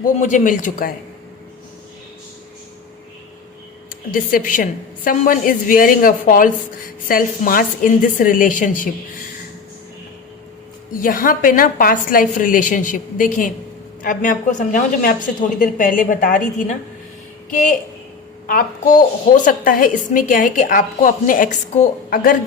वो मुझे मिल चुका है। Deception, someone is wearing a false self mask in this relationship. यहाँ पे ना पास्ट लाइफ रिलेशनशिप देखें। अब मैं आपको समझाऊं, जो मैं आपसे थोड़ी देर पहले बता रही थी ना, कि आपको हो सकता है इसमें क्या है कि आपको अपने एक्स को, अगर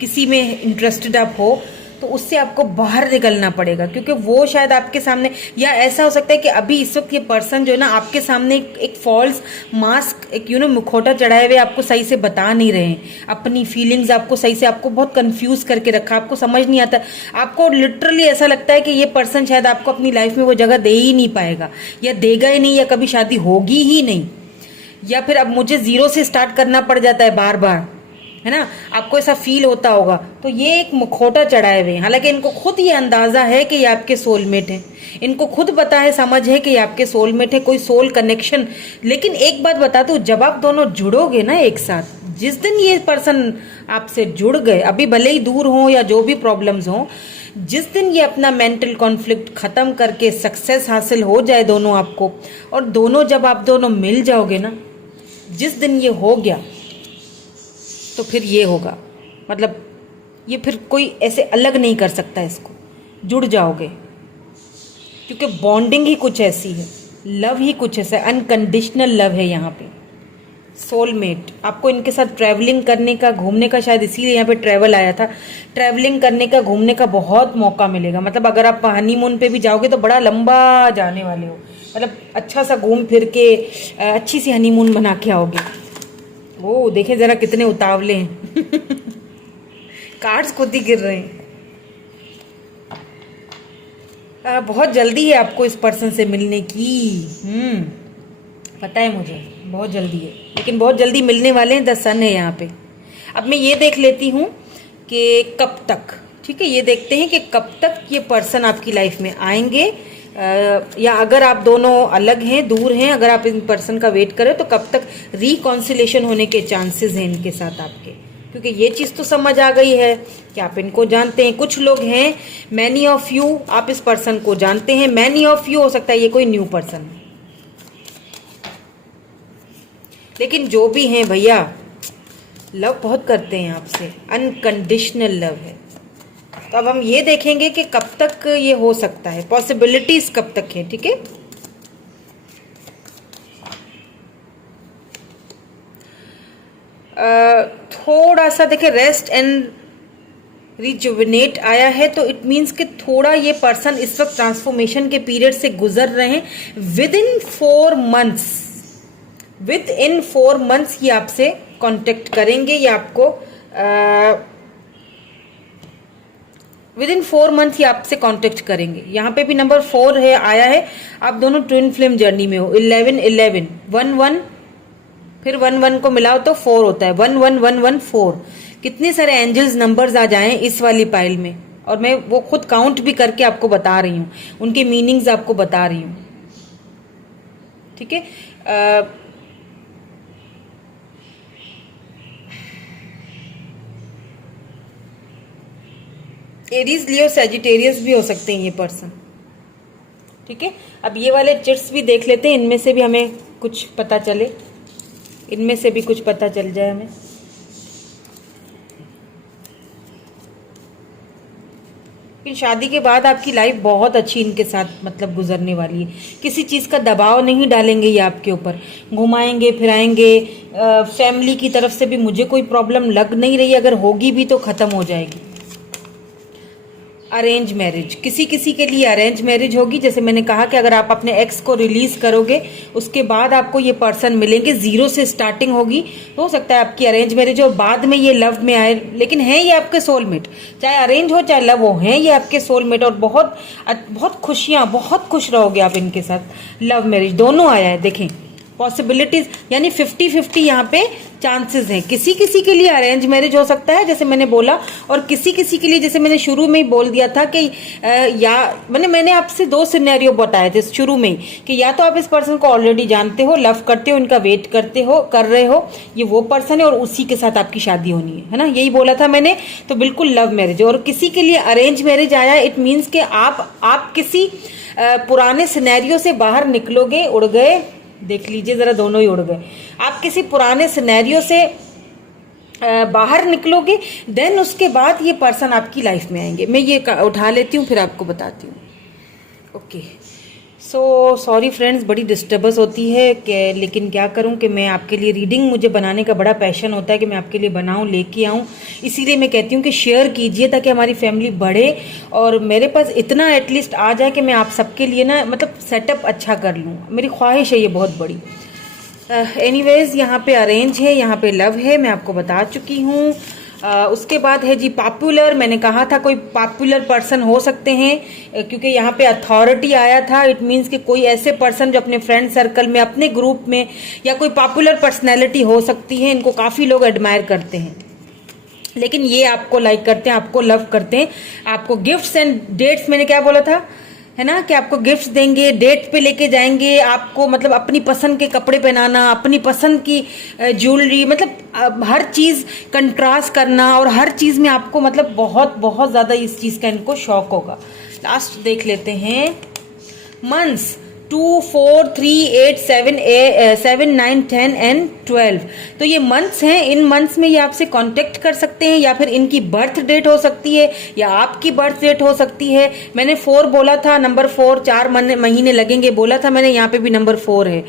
किसी में इंटरेस्टेड आप हो तो उससे आपको बाहर निकलना पड़ेगा, क्योंकि वो शायद आपके सामने, या ऐसा हो सकता है कि अभी इस वक्त ये पर्सन जो है ना आपके सामने एक फॉल्स मास्क, एक मुखौटा चढ़ाए हुए आपको सही से बता नहीं रहे हैं अपनी फीलिंग्स, आपको सही से, आपको बहुत कंफ्यूज करके रखा, आपको समझ नहीं आता। आपको लिटरली ऐसा लगता है कि ये पर्सन शायद आपको अपनी लाइफ में वो जगह दे ही नहीं पाएगा, या देगा ही नहीं, या कभी शादी होगी ही नहीं, या फिर अब मुझे जीरो से स्टार्ट करना पड़ जाता है बार बार, है ना? आपको ऐसा फील होता होगा। तो ये एक मुखौटा चढ़ाए हुए हैं। हालांकि इनको खुद ये अंदाजा है कि ये आपके सोलमेट हैं, इनको खुद पता है, समझ है कि ये आपके सोलमेट है, कोई सोल कनेक्शन। लेकिन एक बात बता दूं, जब आप दोनों जुड़ोगे ना एक साथ, जिस दिन ये पर्सन आपसे जुड़ गए, अभी भले ही दूर हो या जो भी प्रॉब्लम्स हो, जिस दिन ये अपना मेंटल कॉन्फ्लिक्ट खत्म करके सक्सेस हासिल हो जाए दोनों आपको, और दोनों जब आप दोनों मिल जाओगे ना, जिस दिन ये हो गया तो फिर ये होगा, मतलब ये फिर कोई ऐसे अलग नहीं कर सकता इसको, जुड़ जाओगे, क्योंकि बॉन्डिंग ही कुछ ऐसी है, लव ही कुछ ऐसा, अनकंडीशनल लव है यहाँ पे। सोलमेट, आपको इनके साथ ट्रैवलिंग करने का, घूमने का, शायद इसीलिए यहाँ पे ट्रैवल आया था, ट्रैवलिंग करने का, घूमने का बहुत मौका मिलेगा। मतलब अगर आप हनीमून पे भी जाओगे तो बड़ा लंबा जाने वाले हो, मतलब अच्छा सा घूम फिर के अच्छी सी हनीमून बना के आओगे। ओ देखे जरा कितने उतावले हैं कार्ड्स खुद ही गिर रहे हैं। बहुत जल्दी है आपको इस पर्सन से मिलने की। पता है मुझे, बहुत जल्दी है, लेकिन बहुत जल्दी मिलने वाले हैं। द सन है यहाँ पे। अब मैं ये देख लेती हूँ कि कब तक, ठीक है, ये देखते हैं कि कब तक ये पर्सन आपकी लाइफ में आएंगे, या अगर आप दोनों अलग हैं, दूर हैं, अगर आप इन पर्सन का वेट करें तो कब तक रिकॉन्सिलेशन होने के चांसेस हैं इनके साथ आपके। क्योंकि ये चीज़ तो समझ आ गई है कि आप इनको जानते हैं। कुछ लोग हैं, मैनी ऑफ यू, आप इस पर्सन को जानते हैं, मैनी ऑफ यू हो सकता है ये कोई न्यू पर्सन है। लेकिन जो भी हैं भैया, लव बहुत करते हैं आपसे, अनकंडीशनल लव है। तो अब हम ये देखेंगे कि कब तक ये हो सकता है, पॉसिबिलिटीज कब तक है, ठीक है। थोड़ा सा देखे, रेस्ट एंड रिजुविनेट आया है, तो इट मीन्स कि थोड़ा ये पर्सन इस वक्त ट्रांसफॉर्मेशन के पीरियड से गुजर रहे हैं। विद इन 4 मंथ्स ये आपसे कांटेक्ट करेंगे, ये आपको विद इन 4 मंथ ही आपसे कांटेक्ट करेंगे। यहाँ पे भी नंबर 4 है, आया है। आप दोनों ट्विन फ्लेम जर्नी में हो। 11 11 1 1 फिर 1 1 को मिलाओ तो 4 होता है। 1 1 1 1 4। कितने सारे एंजल्स नंबर्स आ जाएं इस वाली पाइल में, और मैं वो खुद काउंट भी करके आपको बता रही हूँ, उनके मीनिंग्स आपको बता रही हूँ, ठीक है। एरीज, लियो, सैजिटेरियस भी हो सकते हैं ये पर्सन, ठीक है। अब ये वाले चिट्स भी देख लेते हैं, इनमें से भी हमें कुछ पता चले। इनमें से भी कुछ पता चल जाए हमें। लेकिन शादी के बाद आपकी लाइफ बहुत अच्छी इनके साथ मतलब गुजरने वाली है। किसी चीज़ का दबाव नहीं डालेंगे ये आपके ऊपर, घुमाएंगे फिराएंगे। फैमिली की तरफ से भी मुझे कोई प्रॉब्लम लग नहीं रही, अगर होगी भी तो ख़त्म हो जाएगी। अरेंज मैरिज, किसी किसी के लिए अरेंज मैरिज होगी। जैसे मैंने कहा कि अगर आप अपने एक्स को रिलीज करोगे उसके बाद आपको ये पर्सन मिलेंगे, जीरो से स्टार्टिंग होगी। हो सकता है आपकी अरेंज मैरिज हो, बाद में ये लव में आए, लेकिन है ये आपके सोलमेट। चाहे अरेंज हो चाहे लव हो, है ये आपके सोलमेट। और बहुत बहुत खुशियाँ, बहुत खुश रहोगे आप इनके साथ। लव मैरिज दोनों आया है, देखें पॉसिबिलिटीज, यानी 50-50 यहाँ पे चांसेस हैं। किसी किसी के लिए अरेंज मैरिज हो सकता है जैसे मैंने बोला, और किसी किसी के लिए जैसे मैंने शुरू में ही बोल दिया था कि मैंने आपसे 2 सिनेरियो बताए थे शुरू में ही, कि या तो आप इस पर्सन को ऑलरेडी जानते हो, लव करते हो, इनका वेट कर रहे हो, ये वो पर्सन है और उसी के साथ आपकी शादी होनी है ना, यही बोला था मैंने। तो बिल्कुल लव मैरिज। और किसी के लिए अरेंज मैरिज आया, इट मीन्स कि आप किसी पुराने सिनेरियो से बाहर निकलोगे, उड़ गए, देख लीजिए जरा, दोनों ही उड़ गए। आप किसी पुराने सिनेरियो से बाहर निकलोगे, देन उसके बाद ये पर्सन आपकी लाइफ में आएंगे। मैं ये उठा लेती हूँ फिर आपको बताती हूँ। ओके, सो सॉरी फ्रेंड्स, बड़ी डिस्टर्बेंस होती है कि, लेकिन क्या करूं कि मैं आपके लिए रीडिंग, मुझे बनाने का बड़ा पैशन होता है कि मैं आपके लिए बनाऊं, लेके आऊं। इसीलिए मैं कहती हूं कि शेयर कीजिए ताकि हमारी फैमिली बढ़े और मेरे पास इतना एटलीस्ट आ जाए कि मैं आप सबके लिए ना मतलब सेटअप अच्छा कर लूं। मेरी ख्वाहिश है ये बहुत बड़ी। एनीवेज, यहाँ पे अरेंज है, यहाँ पे लव है, मैं आपको बता चुकी हूँ। उसके बाद है जी पॉपुलर। मैंने कहा था कोई पॉपुलर पर्सन हो सकते हैं, क्योंकि यहाँ पे अथॉरिटी आया था। इट मीन्स कि कोई ऐसे पर्सन जो अपने फ्रेंड सर्कल में, अपने ग्रुप में, या कोई पॉपुलर पर्सनैलिटी हो सकती है। इनको काफ़ी लोग एडमायर करते हैं, लेकिन ये आपको लाइक करते हैं, आपको लव करते हैं। आपको गिफ्ट्स एंड डेट्स, मैंने क्या बोला था, है ना, कि आपको गिफ्ट्स देंगे, डेट पे लेके जाएंगे आपको, मतलब अपनी पसंद के कपड़े पहनाना, अपनी पसंद की ज्वेलरी, मतलब हर चीज़ कंट्रास्ट करना, और हर चीज़ में आपको मतलब बहुत बहुत ज़्यादा इस चीज़ का इनको शौक होगा। लास्ट देख लेते हैं, मंथ्स 2, 4, 3, 8, 7, 9, 10 एंड 12। तो ये मंथ्स हैं। इन मंथ्स में ये आपसे कांटेक्ट कर सकते हैं, या फिर इनकी बर्थ डेट हो सकती है, या आपकी बर्थ डेट हो सकती है। मैंने 4 बोला था, नंबर 4, 4 महीने लगेंगे बोला था मैंने, यहाँ पे भी नंबर 4 है।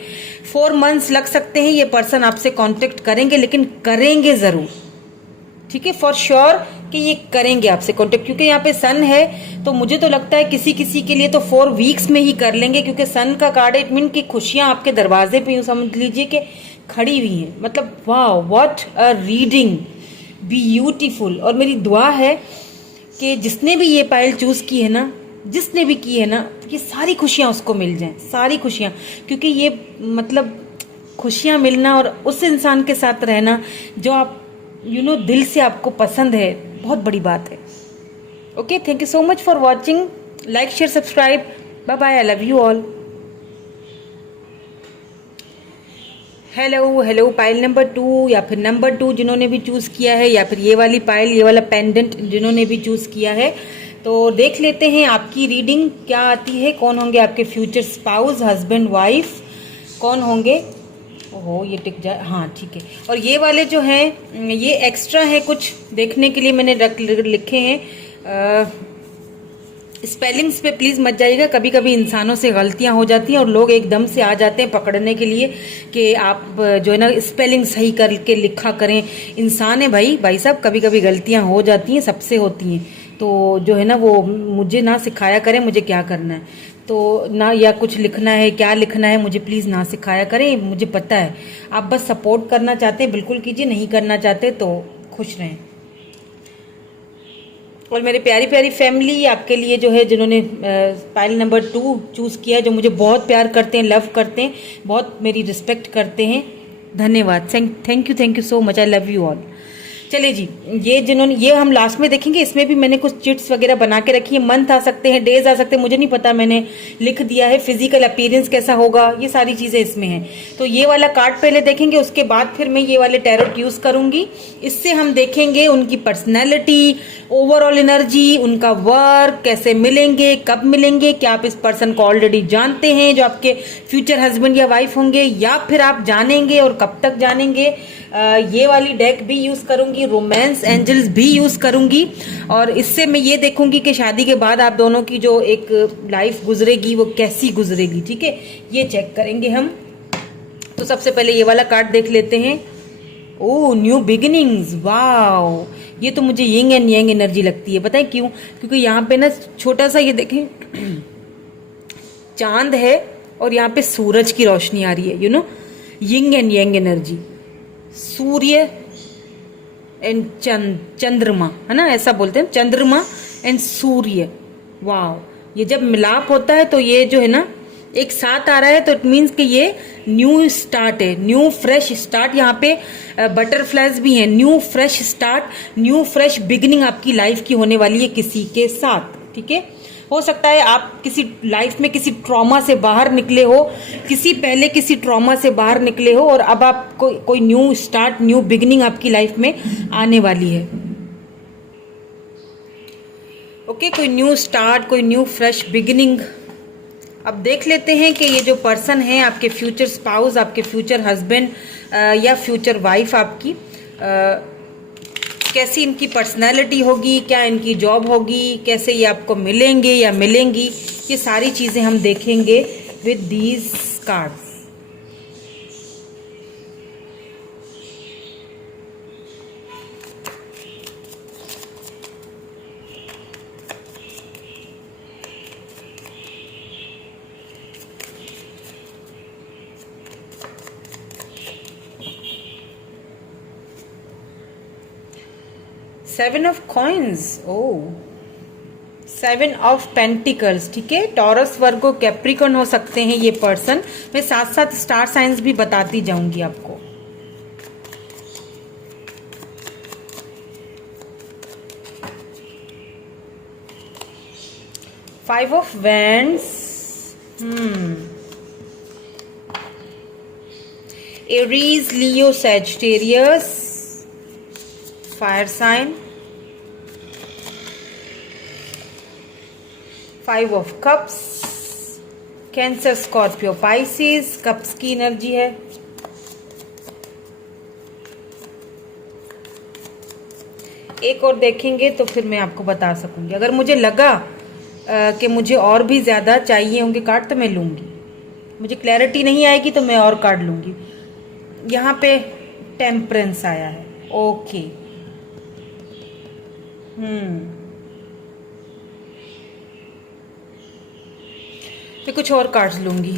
4 मंथ्स लग सकते हैं। ये पर्सन आपसे कांटेक्ट करेंगे, लेकिन करेंगे ज़रूर, ठीक है, फॉर श्योर कि ये करेंगे आपसे कांटेक्ट, क्योंकि यहाँ पे सन है। तो मुझे तो लगता है किसी किसी के लिए तो 4 वीक्स में ही कर लेंगे, क्योंकि सन का कार्ड है। इट मीन की खुशियाँ आपके दरवाजे पे यूँ समझ लीजिए कि खड़ी हुई हैं। मतलब वाह, व्हाट अ रीडिंग, ब्यूटीफुल। और मेरी दुआ है कि जिसने भी ये पायल चूज़ की है ना, जिसने भी की है ना, ये सारी खुशियाँ उसको मिल जाएं, सारी खुशियाँ। क्योंकि ये मतलब खुशियाँ मिलना और उस इंसान के साथ रहना जो आप दिल से आपको पसंद है, बहुत बड़ी बात है। Okay, thank you so much for watching. Like, share, subscribe. Bye bye, I love you all. Hello Payal number 2, या फिर नंबर 2 जिन्होंने भी चूज़ किया है, या फिर ये वाली पायल, ये वाला पेंडेंट जिन्होंने भी चूज़ किया है, तो देख लेते हैं आपकी रीडिंग क्या आती है। कौन होंगे आपके फ्यूचर स्पाउस, हस्बैंड, वाइफ, कौन होंगे। ओहो, ये टिक जाए, हाँ ठीक है। और ये वाले जो हैं ये एक्स्ट्रा है कुछ देखने के लिए, मैंने लिखे हैं। स्पेलिंग्स पे प्लीज़ मत जाइएगा, कभी कभी इंसानों से गलतियां हो जाती हैं और लोग एकदम से आ जाते हैं पकड़ने के लिए कि आप जो है ना स्पेलिंग सही करके लिखा करें। इंसान है भाई साहब, कभी कभी गलतियां हो जाती हैं, सबसे होती हैं। तो जो है ना वो मुझे ना सिखाया करें मुझे क्या करना है, तो ना, या कुछ लिखना है, क्या लिखना है, मुझे प्लीज़ ना सिखाया करें, मुझे पता है। आप बस सपोर्ट करना चाहते हैं बिल्कुल कीजिए, नहीं करना चाहते तो खुश रहें। और मेरे प्यारी प्यारी फैमिली, आपके लिए जो है जिन्होंने पायल नंबर 2 चूज़ किया है, जो मुझे बहुत प्यार करते हैं, लव करते हैं, बहुत मेरी रिस्पेक्ट करते हैं, धन्यवाद। Thank you so much, I love you all. चलिए जी, ये जिन्होंने, ये हम लास्ट में देखेंगे। इसमें भी मैंने कुछ चिट्स वगैरह बना के रखी है। मंथ आ सकते हैं, डेज आ सकते हैं, मुझे नहीं पता, मैंने लिख दिया है। फिजिकल अपीयरेंस कैसा होगा, ये सारी चीजें इसमें हैं। तो ये वाला कार्ड पहले देखेंगे, उसके बाद फिर मैं ये वाले टैरोट यूज करूंगी। इससे हम देखेंगे उनकी पर्सनैलिटी, ओवरऑल एनर्जी, उनका वर्क, कैसे मिलेंगे, कब मिलेंगे, क्या आप इस पर्सन को ऑलरेडी जानते हैं जो आपके फ्यूचर हस्बैंड या वाइफ होंगे, या फिर आप जानेंगे और कब तक जानेंगे। ये वाली डेक भी यूज करूंगी, रोमांस एंजल्स भी यूज करूंगी, और इससे मैं ये देखूंगी कि शादी के बाद आप दोनों की जो एक लाइफ गुजरेगी वो कैसी गुजरेगी। ठीक है, ये चेक करेंगे हम। तो सबसे पहले ये वाला कार्ड देख लेते हैं। ओह, न्यू बिगिनिंग्स, वाओ, ये तो मुझे यिंग एंड यांग एनर्जी लगती है। पता है क्यों? क्योंकि यहाँ पे ना छोटा सा ये देखें चांद है और यहाँ पे सूरज की रोशनी आ रही है, you know, yin and yang energy, Surya and चंद्रमा, है ना, ऐसा बोलते हैं, चंद्रमा एंड सूर्य। वाओ, ये जब मिलाप होता है तो ये जो है ना एक साथ आ रहा है, तो इट मीन्स कि ये न्यू स्टार्ट है, न्यू फ्रेश स्टार्ट। यहाँ पे बटरफ्लाइज भी हैं, new fresh start, new fresh beginning आपकी लाइफ की होने वाली है किसी के साथ। ठीक है, हो सकता है आप किसी लाइफ में किसी ट्रॉमा से बाहर निकले हो, किसी ट्रॉमा से बाहर निकले हो, और अब आप कोई न्यू स्टार्ट, न्यू बिगिनिंग आपकी लाइफ में आने वाली है। ओके, कोई न्यू स्टार्ट, कोई न्यू फ्रेश बिगिनिंग। अब देख लेते हैं कि ये जो पर्सन है, आपके फ्यूचर स्पाउस, आपके फ्यूचर हस्बैंड या फ्यूचर वाइफ आपकी, कैसी इनकी पर्सनैलिटी होगी, क्या इनकी जॉब होगी, कैसे ये आपको मिलेंगे या मिलेंगी, ये सारी चीजें हम देखेंगे with these cards. Seven of coins, oh, seven of pentacles. ठीक है, टॉरस, वर्गो, कैप्रिकॉर्न हो सकते हैं ये पर्सन। मैं साथ साथ स्टार साइंस भी बताती जाऊंगी आपको। Five of wands, Aries, Leo, Sagittarius, fire sign. Five of cups, Cancer, Scorpio, Pisces, cups की एनर्जी है। एक और देखेंगे तो फिर मैं आपको बता सकूंगी। अगर मुझे लगा कि मुझे और भी ज्यादा चाहिए होंगे कार्ड तो मैं लूंगी, मुझे क्लैरिटी नहीं आएगी तो मैं और कार्ड लूंगी। यहाँ पे टेम्परेंस आया है, ओके। मैं कुछ और कार्ड्स लूंगी।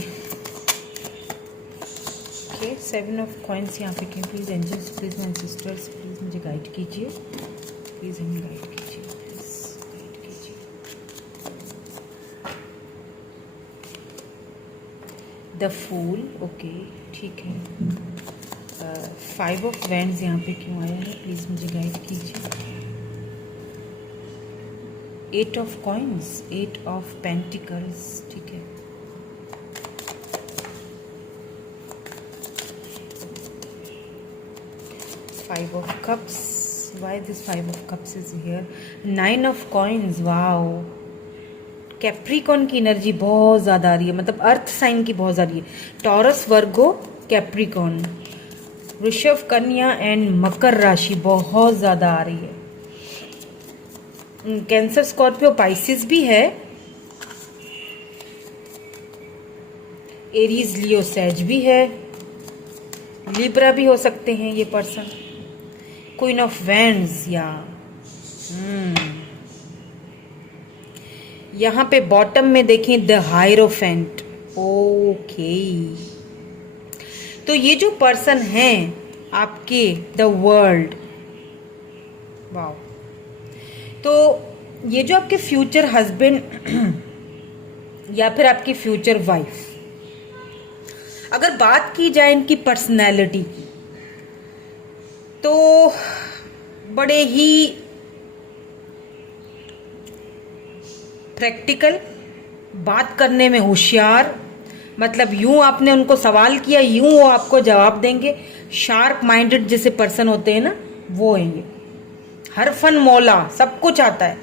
ओके, सेवन ऑफ कॉइन्स यहाँ पे क्यों? Please angels, please my sisters, please मुझे गाइड कीजिए, प्लीज हमें गाइड कीजिए, प्लीज गाइड कीजिए। द फूल, ओके, ठीक है। फाइव ऑफ वैंड्स यहाँ पे क्यों आया है? प्लीज मुझे गाइड कीजिए। Eight of coins, eight of pentacles, ठीक है। Five of cups, why this five of cups is here. Nine of coins, wow, Capricorn की एनर्जी बहुत ज्यादा आ रही है, मतलब अर्थ साइन की बहुत ज्यादा आ रही है। टॉरस, वर्गो, कैप्रिकॉर्न, वृषभ, कन्या एंड मकर राशि बहुत ज्यादा आ रही है। कैंसर, स्कॉर्पियो, पाइसिस भी है। एरीज, लियो, सैज भी है। लिब्रा भी हो सकते हैं ये पर्सन। क्वीन ऑफ वैंड्स, या यहां पे बॉटम में देखें द हायरोफेंट, ओके। तो ये जो पर्सन है आपके, द वर्ल्ड, वाओ। तो ये जो आपके फ्यूचर हस्बैंड या फिर आपकी फ्यूचर वाइफ, अगर बात की जाए इनकी पर्सनैलिटी की, तो बड़े ही प्रैक्टिकल, बात करने में होशियार, मतलब यूं आपने उनको सवाल किया यूं वो आपको जवाब देंगे। शार्प माइंडेड जैसे पर्सन होते हैं ना, वो हैं। हर फन मौला, सब कुछ आता है,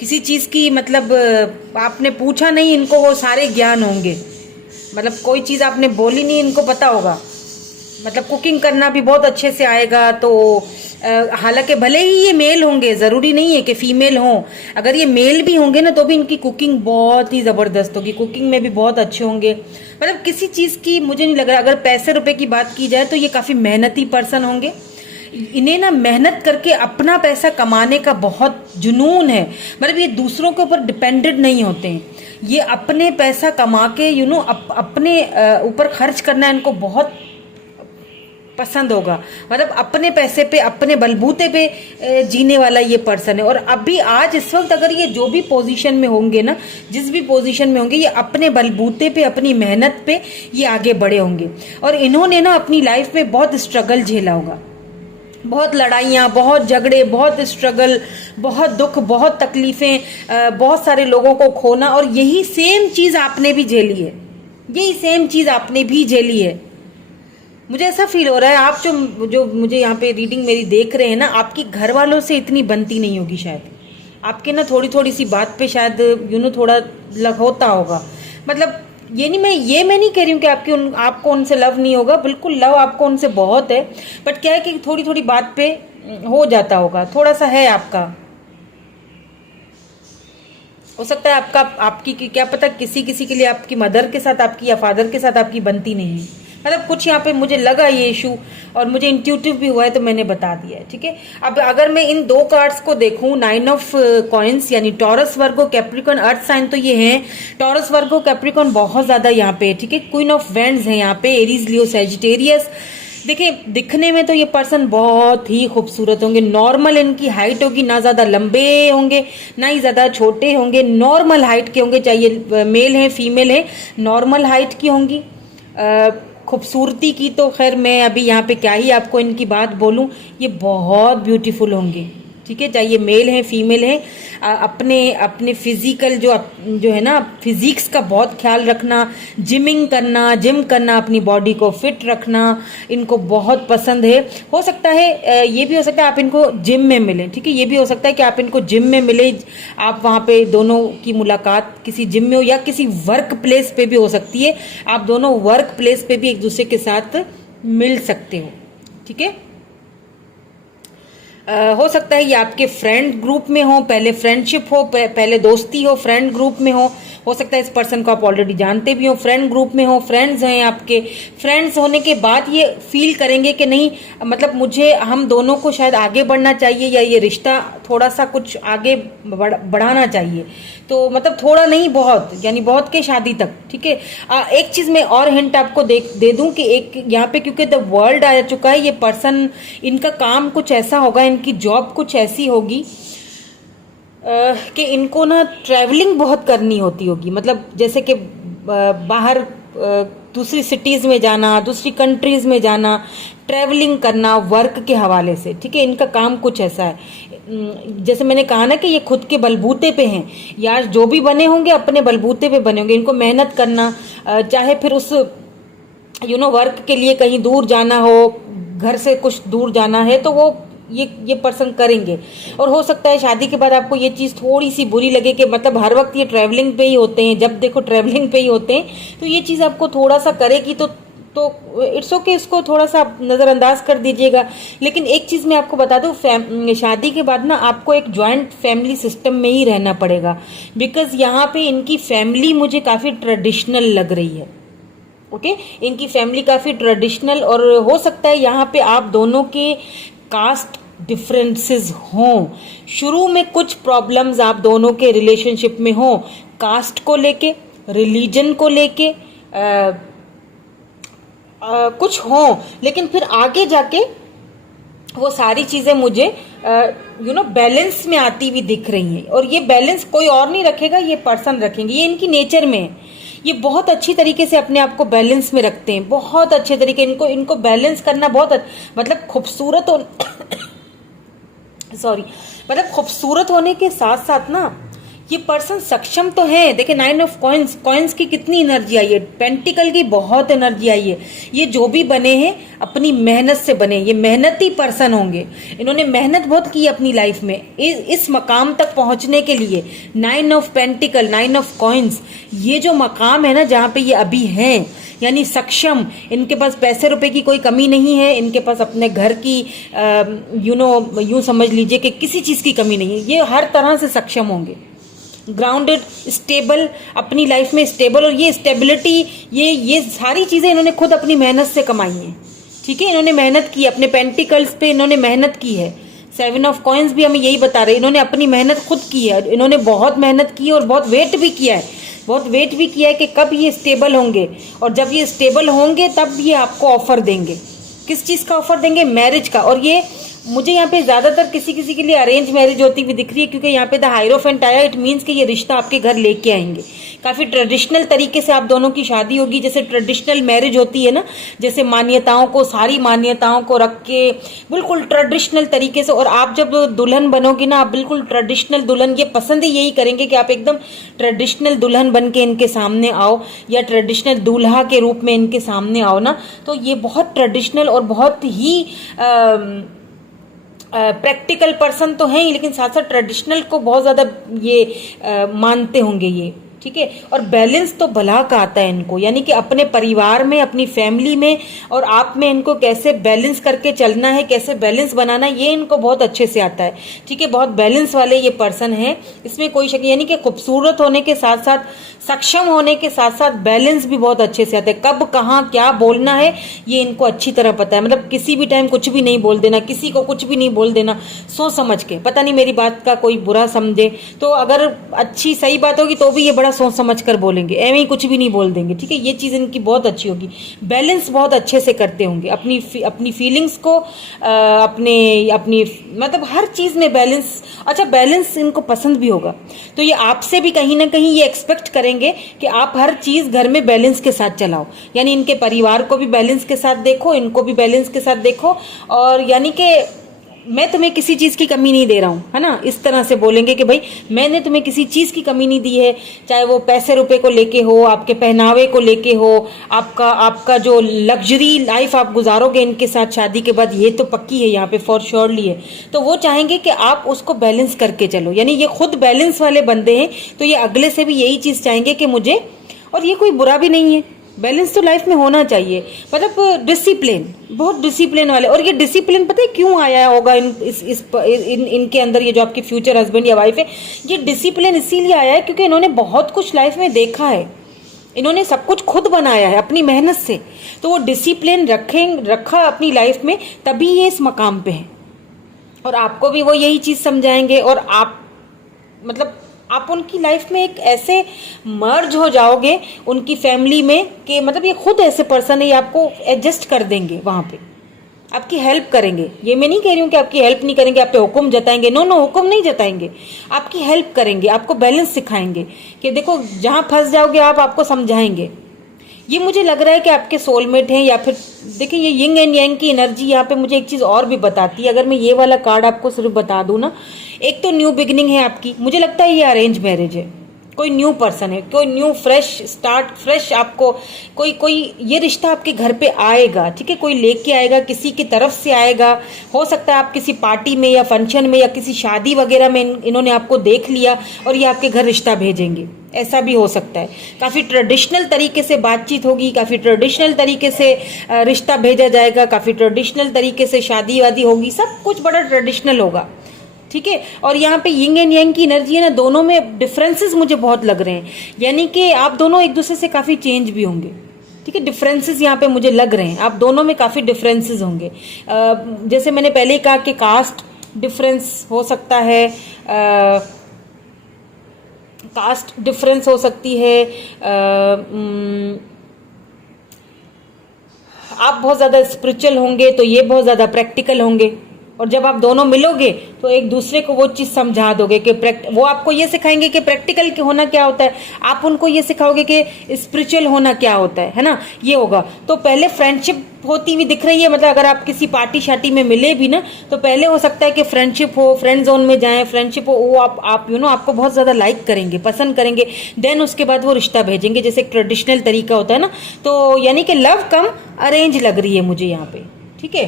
किसी चीज की मतलब आपने पूछा नहीं, इनको वो सारे ज्ञान होंगे। मतलब कोई चीज आपने बोली नहीं, इनको पता होगा। मतलब कुकिंग करना भी बहुत अच्छे से आएगा। तो हालांकि भले ही ये मेल होंगे, जरूरी नहीं है कि फीमेल हों, अगर ये मेल भी होंगे ना तो भी इनकी कुकिंग बहुत ही जबरदस्त होगी, कुकिंग में भी बहुत अच्छे होंगे। मतलब किसी चीज की मुझे नहीं लग रहा, अगर पैसे रुपए की बात की जाए तो ये काफी मेहनती पर्सन होंगे। इन्हें ना मेहनत करके अपना पैसा कमाने का बहुत जुनून है। मतलब ये दूसरों के ऊपर डिपेंडेंट नहीं होते हैं, ये अपने पैसा कमा के अपने ऊपर खर्च करना इनको बहुत पसंद होगा। मतलब अपने पैसे पे, अपने बलबूते पे जीने वाला ये पर्सन है। और अभी आज इस वक्त अगर ये जो भी पोजीशन में होंगे ना, जिस भी पोजीशन में होंगे, ये अपने बलबूते पे, अपनी मेहनत पे ये आगे बढ़े होंगे। और इन्होंने ना अपनी लाइफ में बहुत स्ट्रगल झेला होगा, बहुत लड़ाइयाँ, बहुत झगड़े, बहुत स्ट्रगल, बहुत दुख, बहुत तकलीफें, बहुत सारे लोगों को खोना। और यही सेम चीज आपने भी झेली है, यही सेम चीज आपने भी झेली है। मुझे ऐसा फील हो रहा है आप जो मुझे यहाँ पे रीडिंग मेरी देख रहे हैं ना, आपकी घर वालों से इतनी बनती नहीं होगी शायद। आपके ना थोड़ी थोड़ी सी बात पे शायद थोड़ा लग होता होगा। मतलब मैं नहीं कह रही हूँ कि आपको उनसे लव नहीं होगा, बिल्कुल लव आपको उनसे बहुत है। बट क्या है कि थोड़ी थोड़ी बात पे हो जाता होगा, थोड़ा सा है आपका। हो सकता है आपकी क्या पता, किसी किसी के लिए आपकी मदर के साथ आपकी या फादर के साथ आपकी बनती नहीं है। मतलब कुछ यहाँ पे मुझे लगा ये इशू, और मुझे इंट्यूटिव भी हुआ है तो मैंने बता दिया है, ठीक है। अब अगर मैं इन दो कार्ड्स को देखूं, 9 ऑफ कॉइंस यानी टॉरस, वर्गो, कैप्रिकॉर्न, अर्थ साइन, तो ये हैं टॉरस, वर्गो, कैप्रिकॉर्न बहुत ज्यादा यहाँ पे, ठीक है। क्वीन ऑफ वेंड्स है यहाँ पे, एरीज, लियो, सैजिटेरियस। देखिए दिखने में तो ये पर्सन बहुत ही खूबसूरत होंगे। नॉर्मल इनकी हाइट होगी, ना ज्यादा लंबे होंगे ना ही ज्यादा छोटे होंगे, नॉर्मल हाइट के होंगे, चाहे मेल है फीमेल है, नॉर्मल हाइट की होंगी। खूबसूरती की तो खैर मैं अभी यहाँ पे क्या ही आपको इनकी बात बोलूं, ये बहुत ब्यूटीफुल होंगे, ठीक है। चाहे मेल है फीमेल है, अपने फिजिकल जो है ना, फिजिक्स का बहुत ख्याल रखना, जिम करना, अपनी बॉडी को फिट रखना इनको बहुत पसंद है। हो सकता है ये भी हो सकता है आप इनको जिम में मिलें, ठीक है। ये भी हो सकता है कि आप इनको जिम में मिले, आप वहां पे दोनों की मुलाकात किसी जिम में हो, या किसी वर्क प्लेस पे भी हो सकती है। आप दोनों वर्क प्लेस पे भी एक दूसरे के साथ मिल सकते हो, ठीक है। हो सकता है ये आपके फ्रेंड ग्रुप में हो, पहले फ्रेंडशिप हो, पहले दोस्ती हो, फ्रेंड ग्रुप में हो सकता है इस पर्सन को आप ऑलरेडी जानते भी हो, फ्रेंड ग्रुप में हो, फ्रेंड्स हैं आपके। फ्रेंड्स होने के बाद ये फील करेंगे कि नहीं, मतलब हम दोनों को शायद आगे बढ़ना चाहिए, या ये रिश्ता थोड़ा सा कुछ आगे बढ़ाना चाहिए। तो मतलब थोड़ा नहीं बहुत, यानी बहुत के शादी तक, ठीक है। एक चीज मैं और हिंट आपको दे दूं कि एक यहाँ पे क्योंकि द वर्ल्ड आ चुका है, ये पर्सन, इनका काम कुछ ऐसा होगा, इनकी जॉब कुछ ऐसी होगी कि इनको ना ट्रैवलिंग बहुत करनी होगी। मतलब जैसे कि बाहर दूसरी सिटीज में जाना, दूसरी कंट्रीज में जाना, ट्रैवलिंग करना वर्क के हवाले से, ठीक है। इनका काम कुछ ऐसा है। जैसे मैंने कहा ना कि ये खुद के बलबूते पे हैं, यार जो भी बने होंगे अपने बलबूते पे बने होंगे। इनको मेहनत करना, चाहे फिर उस वर्क के लिए कहीं दूर जाना हो, घर से कुछ दूर जाना है, तो वो ये पर्सन करेंगे। और हो सकता है शादी के बाद आपको ये चीज थोड़ी सी बुरी लगे कि मतलब हर वक्त ये ट्रैवलिंग पे ही होते हैं, जब देखो ट्रैवलिंग पे ही होते हैं, तो ये चीज आपको थोड़ा सा करेगी। तो इट्स ओके, इसको थोड़ा सा नजरअंदाज कर दीजिएगा। लेकिन एक चीज मैं आपको बता दूं, शादी के बाद ना आपको एक ज्वाइंट फैमिली सिस्टम में ही रहना पड़ेगा, बिकॉज यहाँ पे इनकी फैमिली मुझे काफी ट्रेडिशनल लग रही है, ओके। इनकी फैमिली काफी ट्रेडिशनल, और हो सकता है यहाँ पे आप दोनों के कास्ट डिफरेंसेस हों। शुरू में कुछ प्रॉब्लम्स आप दोनों के रिलेशनशिप में हो, कास्ट को लेके, रिलीजन को लेके कुछ हो, लेकिन फिर आगे जाके वो सारी चीजें मुझे बैलेंस में आती हुई दिख रही हैं। और ये बैलेंस कोई और नहीं रखेगा, ये पर्सन रखेंगे, ये इनकी नेचर में है। ये बहुत अच्छी तरीके से अपने आप को बैलेंस में रखते हैं, बहुत अच्छे तरीके। इनको बैलेंस करना बहुत मतलब खूबसूरत सॉरी, मतलब खूबसूरत होने के साथ साथ ना ये पर्सन सक्षम तो है। देखिए 9 ऑफ कॉइन्स, कॉइन्स की कितनी एनर्जी आई है, पेंटिकल की बहुत एनर्जी आई है। ये जो भी बने हैं अपनी मेहनत से बने, ये मेहनती पर्सन होंगे। इन्होंने मेहनत बहुत की अपनी लाइफ में इस मकाम तक पहुंचने के लिए। 9 ऑफ पेंटिकल, 9 ऑफ कॉइन्स, ये जो मकाम है ना जहाँ पे ये अभी हैं, यानी सक्षम, इनके पास पैसे रुपए की कोई कमी नहीं है, इनके पास अपने घर की यूं समझ लीजिए कि किसी चीज़ की कमी नहीं है। ये हर तरह से सक्षम होंगे, ग्राउंडेड, स्टेबल, अपनी लाइफ में स्टेबल। और ये स्टेबिलिटी, ये सारी चीज़ें इन्होंने खुद अपनी मेहनत से कमाई हैं। ठीक है, इन्होंने मेहनत की, अपने पेंटिकल्स पे इन्होंने मेहनत की है। 7 ऑफ कॉइन्स भी हमें यही बता रहे हैं, इन्होंने अपनी मेहनत खुद की है, इन्होंने बहुत मेहनत की है और बहुत वेट भी किया है, बहुत वेट भी किया है कि कब ये स्टेबल होंगे। और जब ये स्टेबल होंगे तब ये आपको ऑफर देंगे। किस चीज़ का ऑफर देंगे? मैरिज का। और ये मुझे यहाँ पे ज्यादातर किसी किसी के लिए अरेंज मैरिज होती हुई दिख रही है, क्योंकि यहाँ पे द हायरोफेंट आया। इट मीन्स कि ये रिश्ता आपके घर लेके आएंगे। काफी ट्रेडिशनल तरीके से आप दोनों की शादी होगी, जैसे ट्रेडिशनल मैरिज होती है ना, जैसे मान्यताओं को, सारी मान्यताओं को रख के बिल्कुल ट्रेडिशनल तरीके से। और आप जब दुल्हन बनोगी ना, आप बिल्कुल ट्रेडिशनल दुल्हन, ये पसंद ही यही करेंगे कि आप एकदम ट्रेडिशनल दुल्हन बन के इनके सामने आओ, या ट्रेडिशनल दूल्हा के रूप में इनके सामने आओ ना। तो ये बहुत ट्रेडिशनल और बहुत ही प्रैक्टिकल पर्सन तो हैं ही, लेकिन साथ साथ ट्रेडिशनल को बहुत ज़्यादा ये मानते होंगे ये। ठीक है, और बैलेंस तो भला का आता है इनको, यानी कि अपने परिवार में, अपनी फैमिली में और आप में इनको कैसे बैलेंस करके चलना है, कैसे बैलेंस बनाना है, ये इनको बहुत अच्छे से आता है। ठीक है, बहुत बैलेंस वाले ये पर्सन है, इसमें कोई शक। यानी कि खूबसूरत होने के साथ साथ, सक्षम होने के साथ साथ बैलेंस भी बहुत अच्छे से आता है। कब कहाँ क्या बोलना है ये इनको अच्छी तरह पता है। मतलब किसी भी टाइम कुछ भी नहीं बोल देना, किसी को कुछ भी नहीं बोल देना सोच समझ के। पता नहीं मेरी बात का कोई बुरा समझे, तो अगर अच्छी सही बात होगी तो भी ये बड़ा सोच समझ कर बोलेंगे, एवं ही कुछ भी नहीं बोल देंगे। ठीक है, ये चीज़ इनकी बहुत अच्छी होगी। बैलेंस बहुत अच्छे से करते होंगे अपनी फीलिंग्स को, अपनी मतलब हर चीज़ में बैलेंस। अच्छा, बैलेंस इनको पसंद भी होगा, तो ये आपसे भी कहीं ना कहीं ये एक्सपेक्ट करेंगे कि आप हर चीज़ घर में बैलेंस के साथ चलाओ। यानी इनके परिवार को भी बैलेंस के साथ देखो, इनको भी बैलेंस के साथ देखो। और यानी कि मैं तुम्हें किसी चीज़ की कमी नहीं दे रहा हूँ, है ना, इस तरह से बोलेंगे कि भाई मैंने तुम्हें किसी चीज़ की कमी नहीं दी है। चाहे वो पैसे रुपए को लेके हो, आपके पहनावे को लेके हो, आपका जो लग्जरी लाइफ आप गुजारोगे इनके साथ शादी के बाद, ये तो पक्की है यहाँ पे, फॉर श्योरली है। तो वो चाहेंगे कि आप उसको बैलेंस करके चलो। यानी ये खुद बैलेंस वाले बंदे हैं, तो ये अगले से भी यही चीज़ चाहेंगे कि मुझे, और ये कोई बुरा भी नहीं है, बैलेंस तो लाइफ में होना चाहिए। मतलब डिसिप्लिन, बहुत डिसिप्लिन वाले। और ये डिसिप्लिन पता है क्यों आया होगा इनके अंदर, ये जो आपके फ्यूचर हस्बैंड या वाइफ है, ये डिसिप्लिन इसीलिए आया है क्योंकि इन्होंने बहुत कुछ लाइफ में देखा है, इन्होंने सब कुछ खुद बनाया है अपनी मेहनत से। तो वो डिसिप्लिन रखा अपनी लाइफ में, तभी ये इस मकाम पे है। और आपको भी वो यही चीज़ समझाएंगे, और आप मतलब आप उनकी लाइफ में एक ऐसे मर्ज हो जाओगे उनकी फैमिली में कि मतलब ये खुद ऐसे पर्सन है, ये आपको एडजस्ट कर देंगे, वहाँ पे आपकी हेल्प करेंगे। ये मैं नहीं कह रही हूँ कि आपकी हेल्प नहीं करेंगे, आप पे हुक्म जताएंगे, नो नो, हुक्म नहीं जताएंगे, आपकी हेल्प करेंगे, आपको बैलेंस सिखाएंगे कि देखो जहाँ फंस जाओगे आप, आपको समझाएंगे। ये मुझे लग रहा है कि आपके सोलमेट हैं, या फिर देखिए ये यिंग एंड यांग की एनर्जी यहाँ पे मुझे एक चीज़ और भी बताती है। अगर मैं ये वाला कार्ड आपको सिर्फ बता दूँ ना, एक तो न्यू बिगिनिंग है आपकी, मुझे लगता है ये अरेंज मैरिज है, कोई न्यू पर्सन है, कोई न्यू फ्रेश स्टार्ट, फ्रेश आपको कोई ये रिश्ता आपके घर पे आएगा। ठीक है, कोई लेके आएगा, किसी की तरफ से आएगा। हो सकता है आप किसी पार्टी में या फंक्शन में या किसी शादी वगैरह में इन्होंने आपको देख लिया और ये आपके घर रिश्ता भेजेंगे, ऐसा भी हो सकता है। काफ़ी ट्रेडिशनल तरीके से बातचीत होगी, काफ़ी ट्रेडिशनल तरीके से रिश्ता भेजा जाएगा, काफ़ी ट्रेडिशनल तरीके से शादी वादी होगी, सब कुछ बड़ा ट्रेडिशनल होगा। ठीक है, और यहाँ पे यिंग एंड यांग की एनर्जी है ना, दोनों में डिफरेंसेस मुझे बहुत लग रहे हैं। यानी कि आप दोनों एक दूसरे से काफ़ी चेंज भी होंगे। ठीक है, डिफरेंसेस यहाँ पे मुझे लग रहे हैं, आप दोनों में काफ़ी डिफरेंसेस होंगे। जैसे मैंने पहले ही कहा कि कास्ट डिफरेंस हो सकता है, कास्ट डिफरेंस हो सकती है, आप बहुत ज़्यादा स्पिरिचुअल होंगे तो ये बहुत ज़्यादा प्रैक्टिकल होंगे। और जब आप दोनों मिलोगे तो एक दूसरे को वो चीज समझा दोगे कि वो आपको ये सिखाएंगे कि प्रैक्टिकल होना क्या होता है, आप उनको ये सिखाओगे कि स्पिरिचुअल होना क्या होता है ना, ये होगा। तो पहले फ्रेंडशिप होती हुई दिख रही है, मतलब अगर आप किसी पार्टी शार्टी में मिले भी ना, तो पहले हो सकता है कि फ्रेंडशिप हो, फ्रेंड जोन में जाएं, फ्रेंडशिप हो, वो आप आपको बहुत ज्यादा लाइक करेंगे, पसंद करेंगे, देन उसके बाद वो रिश्ता भेजेंगे, जैसे एक ट्रेडिशनल तरीका होता है ना। तो यानी कि लव कम अरेंज लग रही है मुझे यहाँ पे, ठीक है।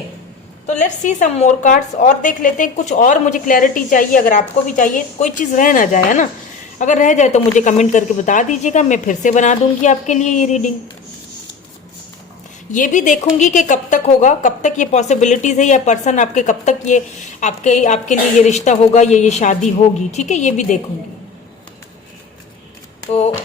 तो let's see some more cards, और देख लेते हैं कुछ और मुझे क्लैरिटी चाहिए, अगर आपको भी चाहिए, कोई चीज रह ना जाए, है ना। अगर रह जाए तो मुझे कमेंट करके बता दीजिएगा, मैं फिर से बना दूंगी आपके लिए ये रीडिंग। ये भी देखूंगी कि कब तक होगा, कब तक ये पॉसिबिलिटीज है, या पर्सन आपके कब तक ये आपके लिए ये रिश्ता होगा, ये शादी होगी, ठीक है, ये भी देखूंगी। तो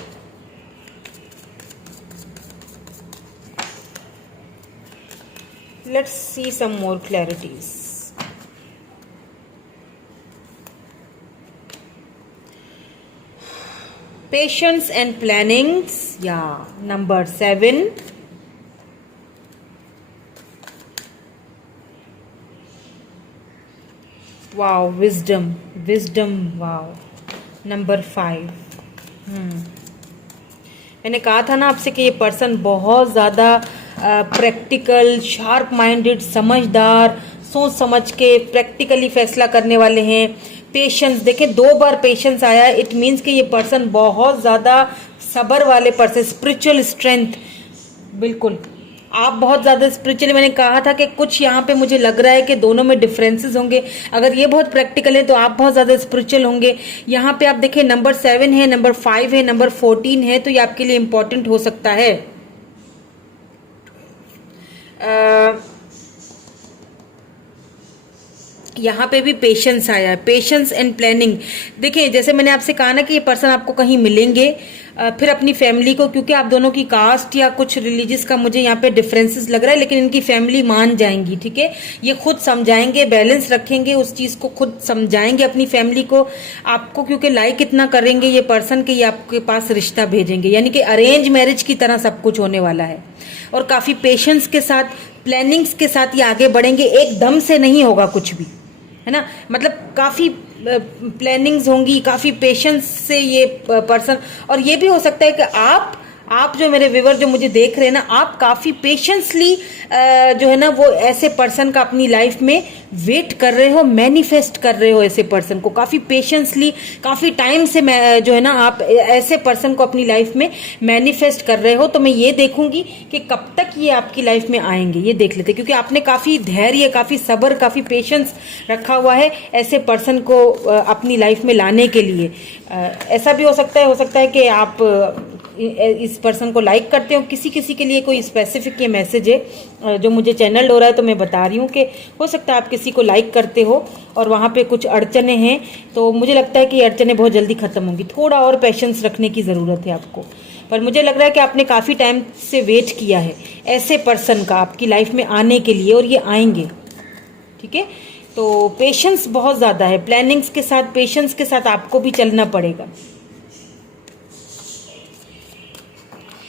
let's see some more clarities. Patience and plannings, yeah, number 7. Wow, wisdom, wow, number 5. मैंने कहा था ना आपसे कि ये पर्सन बहुत ज़्यादा प्रैक्टिकल, शार्प माइंडेड, समझदार, सोच समझ के प्रैक्टिकली फैसला करने वाले हैं। पेशेंस, देखिए 2 बार पेशेंस आया, इट मीन्स कि ये पर्सन बहुत ज़्यादा सब्र वाले पर्सन, स्पिरिचुअल स्ट्रेंथ, बिल्कुल आप बहुत ज़्यादा स्पिरिचुअली, मैंने कहा था कि कुछ यहाँ पे मुझे लग रहा है कि दोनों में डिफरेंसेस होंगे। अगर ये बहुत प्रैक्टिकल है तो आप बहुत ज़्यादा स्पिरिचुअल होंगे। यहाँ पे आप देखिए नंबर 7 है, नंबर 5 है, नंबर 14 है, तो ये आपके लिए इंपॉर्टेंट हो सकता है। यहाँ पे भी पेशेंस आया है, पेशेंस एंड प्लानिंग। देखिए जैसे मैंने आपसे कहा ना कि ये पर्सन आपको कहीं मिलेंगे, फिर अपनी फैमिली को, क्योंकि आप दोनों की कास्ट या कुछ रिलीजियस का मुझे यहाँ पे डिफरेंसेस लग रहा है, लेकिन इनकी फैमिली मान जाएंगी, ठीक है। ये खुद समझाएंगे, बैलेंस रखेंगे, उस चीज को खुद समझाएंगे अपनी फैमिली को, आपको क्योंकि लाइक इतना करेंगे ये पर्सन के, ये आपके पास रिश्ता भेजेंगे, यानी कि अरेंज मैरिज की तरह सब कुछ होने वाला है। और काफी पेशेंस के साथ, प्लानिंग्स के साथ ये आगे बढ़ेंगे, एकदम से नहीं होगा कुछ भी, है ना। मतलब काफी प्लानिंग्स होंगी, काफी पेशेंस से ये पर्सन, और ये भी हो सकता है कि आप जो मेरे व्यूअर जो मुझे देख रहे हैं ना, आप काफी पेशेंसली जो है ना वो ऐसे पर्सन का अपनी लाइफ में वेट कर रहे हो, मैनिफेस्ट कर रहे हो ऐसे पर्सन को, काफी पेशेंसली, काफी टाइम से जो है ना आप ऐसे पर्सन को अपनी लाइफ में मैनिफेस्ट कर रहे हो। तो मैं ये देखूंगी कि कब तक ये आपकी लाइफ में आएंगे, ये देख लेते, क्योंकि आपने काफी धैर्य, काफी सब्र, काफी पेशेंस रखा हुआ है ऐसे पर्सन को अपनी लाइफ में लाने के लिए। ऐसा भी हो सकता है कि आप इस पर्सन को लाइक करते हो। किसी किसी के लिए कोई स्पेसिफिक ये मैसेज है जो मुझे चैनल हो रहा है, तो मैं बता रही हूँ कि हो सकता है आप किसी को लाइक करते हो और वहाँ पे कुछ अड़चने हैं, तो मुझे लगता है कि ये अड़चने बहुत जल्दी खत्म होंगी। थोड़ा और पेशेंस रखने की ज़रूरत है आपको, पर मुझे लग रहा है कि आपने काफ़ी टाइम से वेट किया है ऐसे पर्सन का आपकी लाइफ में आने के लिए, और ये आएंगे, ठीक है। तो पेशेंस बहुत ज़्यादा है, प्लानिंग्स के साथ, पेशेंस के साथ आपको भी चलना पड़ेगा।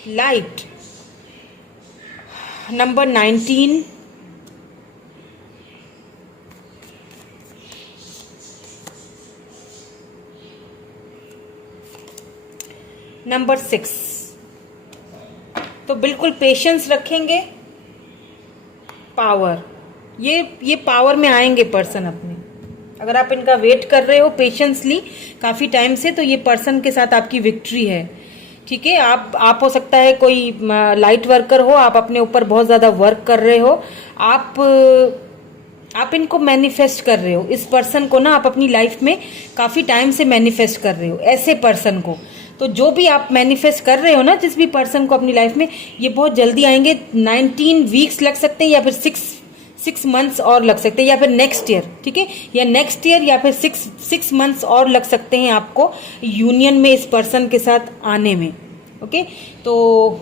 Light, number 19, number 6। तो बिल्कुल पेशेंस रखेंगे, पावर, ये पावर में आएंगे पर्सन अपने। अगर आप इनका वेट कर रहे हो पेशेंसली काफी टाइम से, तो ये पर्सन के साथ आपकी विक्ट्री है, ठीक है। आप हो सकता है कोई लाइट वर्कर हो, आप अपने ऊपर बहुत ज्यादा वर्क कर रहे हो, आप इनको मैनिफेस्ट कर रहे हो, इस पर्सन को ना आप अपनी लाइफ में काफी टाइम से मैनिफेस्ट कर रहे हो ऐसे पर्सन को। तो जो भी आप मैनिफेस्ट कर रहे हो ना जिस भी पर्सन को अपनी लाइफ में, ये बहुत जल्दी आएंगे। 19 वीक्स लग सकते हैं, या फिर 6 मंथ्स और लग सकते हैं, या फिर नेक्स्ट ईयर, ठीक है, या नेक्स्ट ईयर, या फिर 6 मंथ्स और लग सकते हैं आपको यूनियन में इस पर्सन के साथ आने में। ओके, तो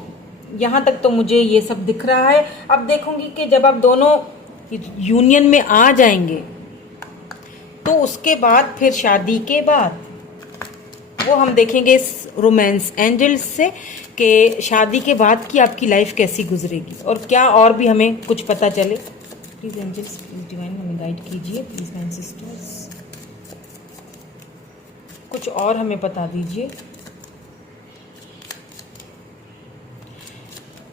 यहाँ तक तो मुझे ये सब दिख रहा है। अब देखूंगी कि जब आप दोनों यूनियन में आ जाएंगे तो उसके बाद फिर शादी के बाद वो हम देखेंगे इस रोमांस एंजल्स से कि शादी के बाद की आपकी लाइफ कैसी गुजरेगी, और क्या और भी हमें कुछ पता चले। प्लीज एंजल्स, प्लीज डिवाइन हमें गाइड कीजिए प्लीज़ माय सिस्टर्स, कुछ और हमें बता दीजिए।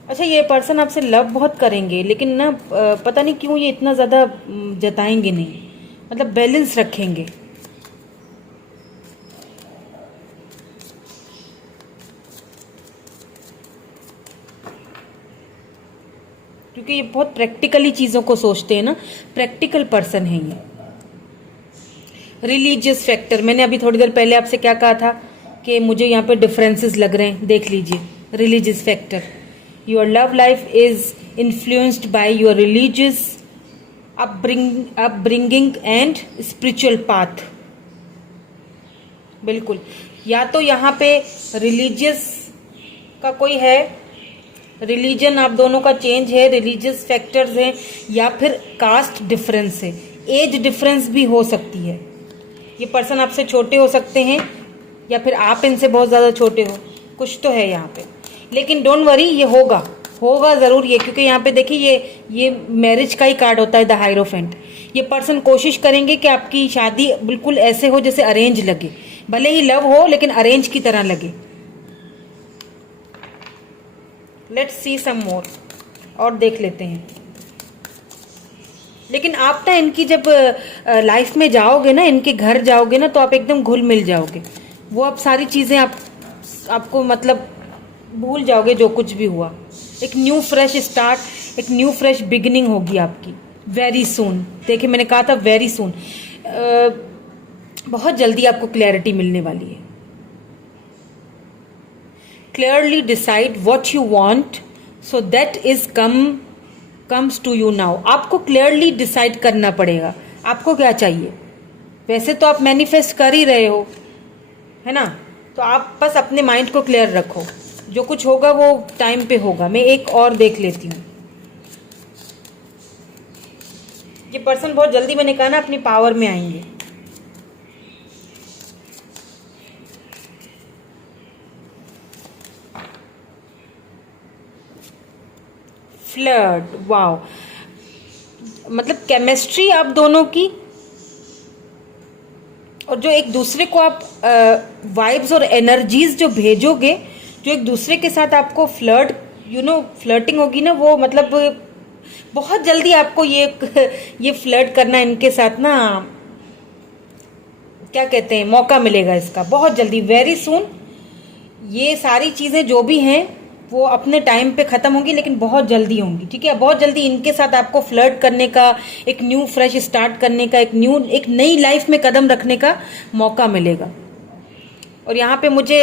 अच्छा, ये पर्सन आपसे लव बहुत करेंगे, लेकिन ना पता नहीं क्यों ये इतना ज़्यादा जताएंगे नहीं, मतलब बैलेंस रखेंगे। क्योंकि ये बहुत प्रैक्टिकली चीज़ों को सोचते हैं ना, प्रैक्टिकल पर्सन है ये। रिलीजियस फैक्टर, मैंने अभी थोड़ी देर पहले आपसे क्या कहा था कि मुझे यहाँ पे डिफरेंसेस लग रहे हैं, देख लीजिए। Religious factor, your love life is influenced by your religious upbringing and spiritual path. बिल्कुल, या तो यहाँ पे रिलीजियस का कोई है, रिलीजन आप दोनों का चेंज है, रिलीजियस फैक्टर्स हैं, या फिर कास्ट डिफरेंस है, एज डिफरेंस भी हो सकती है। ये पर्सन आपसे छोटे हो सकते हैं या फिर आप इनसे बहुत ज़्यादा छोटे हो, कुछ तो है यहाँ पे। लेकिन डोंट वरी, ये होगा ज़रूर ये, क्योंकि यहाँ पे देखिए ये मैरिज का ही कार्ड होता है, द हायरोफेंट। ये पर्सन कोशिश करेंगे कि आपकी शादी बिल्कुल ऐसे हो जैसे अरेंज लगे, भले ही लव हो लेकिन अरेंज की तरह लगे। लेट्स सी सम मोर, और देख लेते हैं। लेकिन आप ना इनकी जब लाइफ में जाओगे ना, इनके घर जाओगे ना, तो आप एकदम घुल मिल जाओगे। वो अब सारी चीज़ें आपको मतलब भूल जाओगे जो कुछ भी हुआ। एक न्यू फ्रेश स्टार्ट, एक न्यू फ्रेश बिगिनिंग होगी आपकी वेरी सून। देखिए मैंने कहा था वेरी सून, बहुत जल्दी आपको क्लैरिटी मिलने वाली है। Clearly decide what you want, so that is comes to you now। आपको clearly decide करना पड़ेगा आपको क्या चाहिए। वैसे तो आप मैनिफेस्ट कर ही रहे हो, है ना, तो आप बस अपने माइंड को क्लियर रखो, जो कुछ होगा वो टाइम पे होगा। मैं एक और देख लेती हूँ। ये पर्सन बहुत जल्दी, मैंने कहा ना, अपनी पावर में आएंगे। फ्लर्ट, वाओ, मतलब केमिस्ट्री आप दोनों की, और जो एक दूसरे को आप वाइब्स और एनर्जीज जो भेजोगे, जो एक दूसरे के साथ आपको फ्लर्टिंग होगी ना, वो मतलब बहुत जल्दी आपको ये फ्लर्ट करना इनके साथ ना, क्या कहते हैं, मौका मिलेगा इसका बहुत जल्दी, वेरी सून। ये सारी चीज़ें जो भी हैं वो अपने टाइम पे ख़त्म होंगी, लेकिन बहुत जल्दी होंगी, ठीक है। बहुत जल्दी इनके साथ आपको फ्लर्ट करने का, एक न्यू फ्रेश स्टार्ट करने का, एक नई लाइफ में कदम रखने का मौका मिलेगा। और यहाँ पे मुझे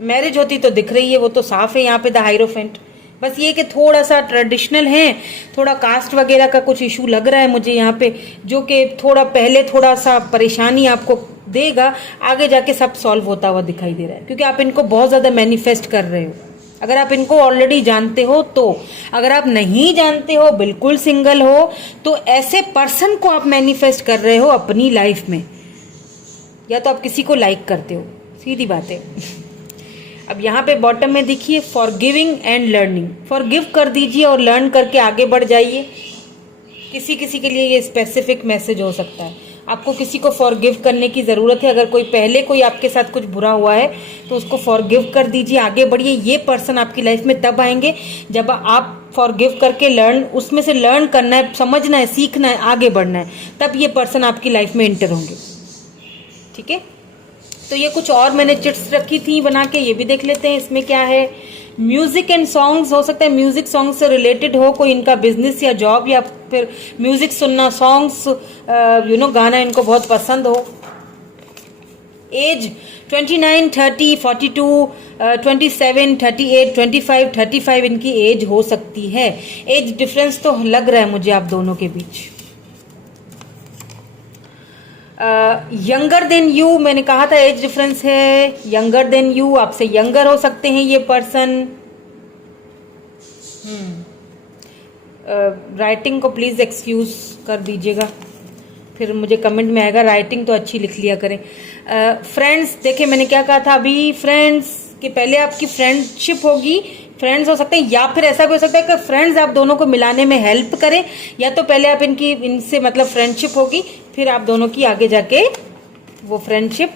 मैरिज होती तो दिख रही है, वो तो साफ है यहाँ पे द हायरोफेंट। बस ये कि थोड़ा सा ट्रेडिशनल है, थोड़ा कास्ट वगैरह का कुछ इशू लग रहा है मुझे यहाँ पे, जो कि थोड़ा पहले थोड़ा सा परेशानी आपको देगा, आगे जाके सब सॉल्व होता हुआ दिखाई दे रहा है, क्योंकि आप इनको बहुत ज़्यादा मैनिफेस्ट कर रहे हो। अगर आप इनको ऑलरेडी जानते हो तो, अगर आप नहीं जानते हो, बिल्कुल सिंगल हो, तो ऐसे पर्सन को आप मैनिफेस्ट कर रहे हो अपनी लाइफ में, या तो आप किसी को लाइक करते हो, सीधी बात है। अब यहाँ पे बॉटम में देखिए फॉरगिविंग एंड लर्निंग, फॉरगिव कर दीजिए और लर्न करके आगे बढ़ जाइए। किसी किसी के लिए ये स्पेसिफिक मैसेज हो सकता है, आपको किसी को फॉरगिव करने की ज़रूरत है। अगर कोई आपके साथ कुछ बुरा हुआ है तो उसको फॉरगिव कर दीजिए, आगे बढ़िए। ये पर्सन आपकी लाइफ में तब आएंगे जब आप फॉरगिव करके उसमें से लर्न करना है, समझना है, सीखना है, आगे बढ़ना है, तब ये पर्सन आपकी लाइफ में एंटर होंगे, ठीक है। तो ये कुछ और मैंने चिट्स रखी थी बना के, ये भी देख लेते हैं इसमें क्या है। म्यूजिक एंड सॉन्ग्स, हो सकता है म्यूजिक सॉन्ग से रिलेटेड हो कोई इनका बिजनेस या जॉब, या फिर म्यूजिक सुनना, सॉन्ग्स गाना इनको बहुत पसंद हो। एज 29, 30, 42, 27, 38, 25, 35 इनकी एज हो सकती है। एज डिफरेंस तो लग रहा है मुझे आप दोनों के बीच। यंगर देन यू, मैंने कहा था एज डिफरेंस है, यंगर देन यू, आपसे यंगर हो सकते हैं ये पर्सन। राइटिंग को प्लीज एक्सक्यूज कर दीजिएगा, फिर मुझे कमेंट में आएगा, राइटिंग तो अच्छी लिख लिया करें। फ्रेंड्स, देखिए मैंने क्या कहा था अभी, फ्रेंड्स के पहले आपकी फ्रेंडशिप होगी, फ्रेंड्स हो सकते हैं, या फिर ऐसा भी हो सकता है कि फ्रेंड्स आप दोनों को मिलाने में हेल्प करें, या तो पहले आप इनसे मतलब फ्रेंडशिप होगी, फिर आप दोनों की आगे जाके वो फ्रेंडशिप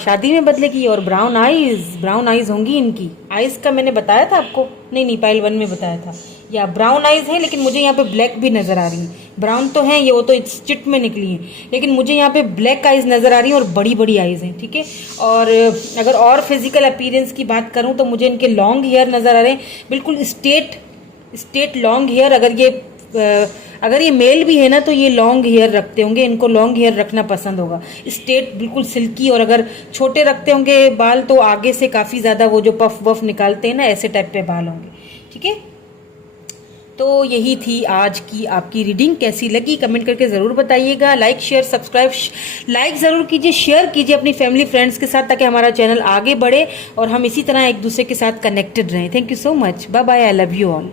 शादी में बदलेगी। और ब्राउन आईज होंगी इनकी। आईज का मैंने बताया था आपको, नहीं पाइल 1 में बताया था। या ब्राउन आईज है, लेकिन मुझे यहाँ पे ब्लैक भी नजर आ रही हैं। ब्राउन तो है ये, वो तो चिट में निकली है, लेकिन मुझे यहाँ पे ब्लैक आईज नजर आ रही हैं और बड़ी बड़ी आईज हैं, ठीक है। और अगर और फिजिकल अपीयरेंस की बात करूँ तो मुझे इनके लॉन्ग हेयर नजर आ रहे हैं, बिल्कुल स्ट्रेट लॉन्ग हेयर। अगर ये मेल भी है ना, तो ये लॉन्ग हेयर रखते होंगे, इनको लॉन्ग हेयर रखना पसंद होगा, स्ट्रेट बिल्कुल सिल्की। और अगर छोटे रखते होंगे बाल तो आगे से काफ़ी ज़्यादा वो जो पफ वफ निकालते हैं ना, ऐसे टाइप पे बाल होंगे, ठीक है। तो यही थी आज की आपकी रीडिंग। कैसी लगी कमेंट करके ज़रूर बताइएगा। लाइक शेयर सब्सक्राइब, लाइक ज़रूर कीजिए, शेयर कीजिए अपनी फैमिली फ्रेंड्स के साथ, ताकि हमारा चैनल आगे बढ़े और हम इसी तरह एक दूसरे के साथ कनेक्टेड रहें। Thank you so much, bye bye, I love you all.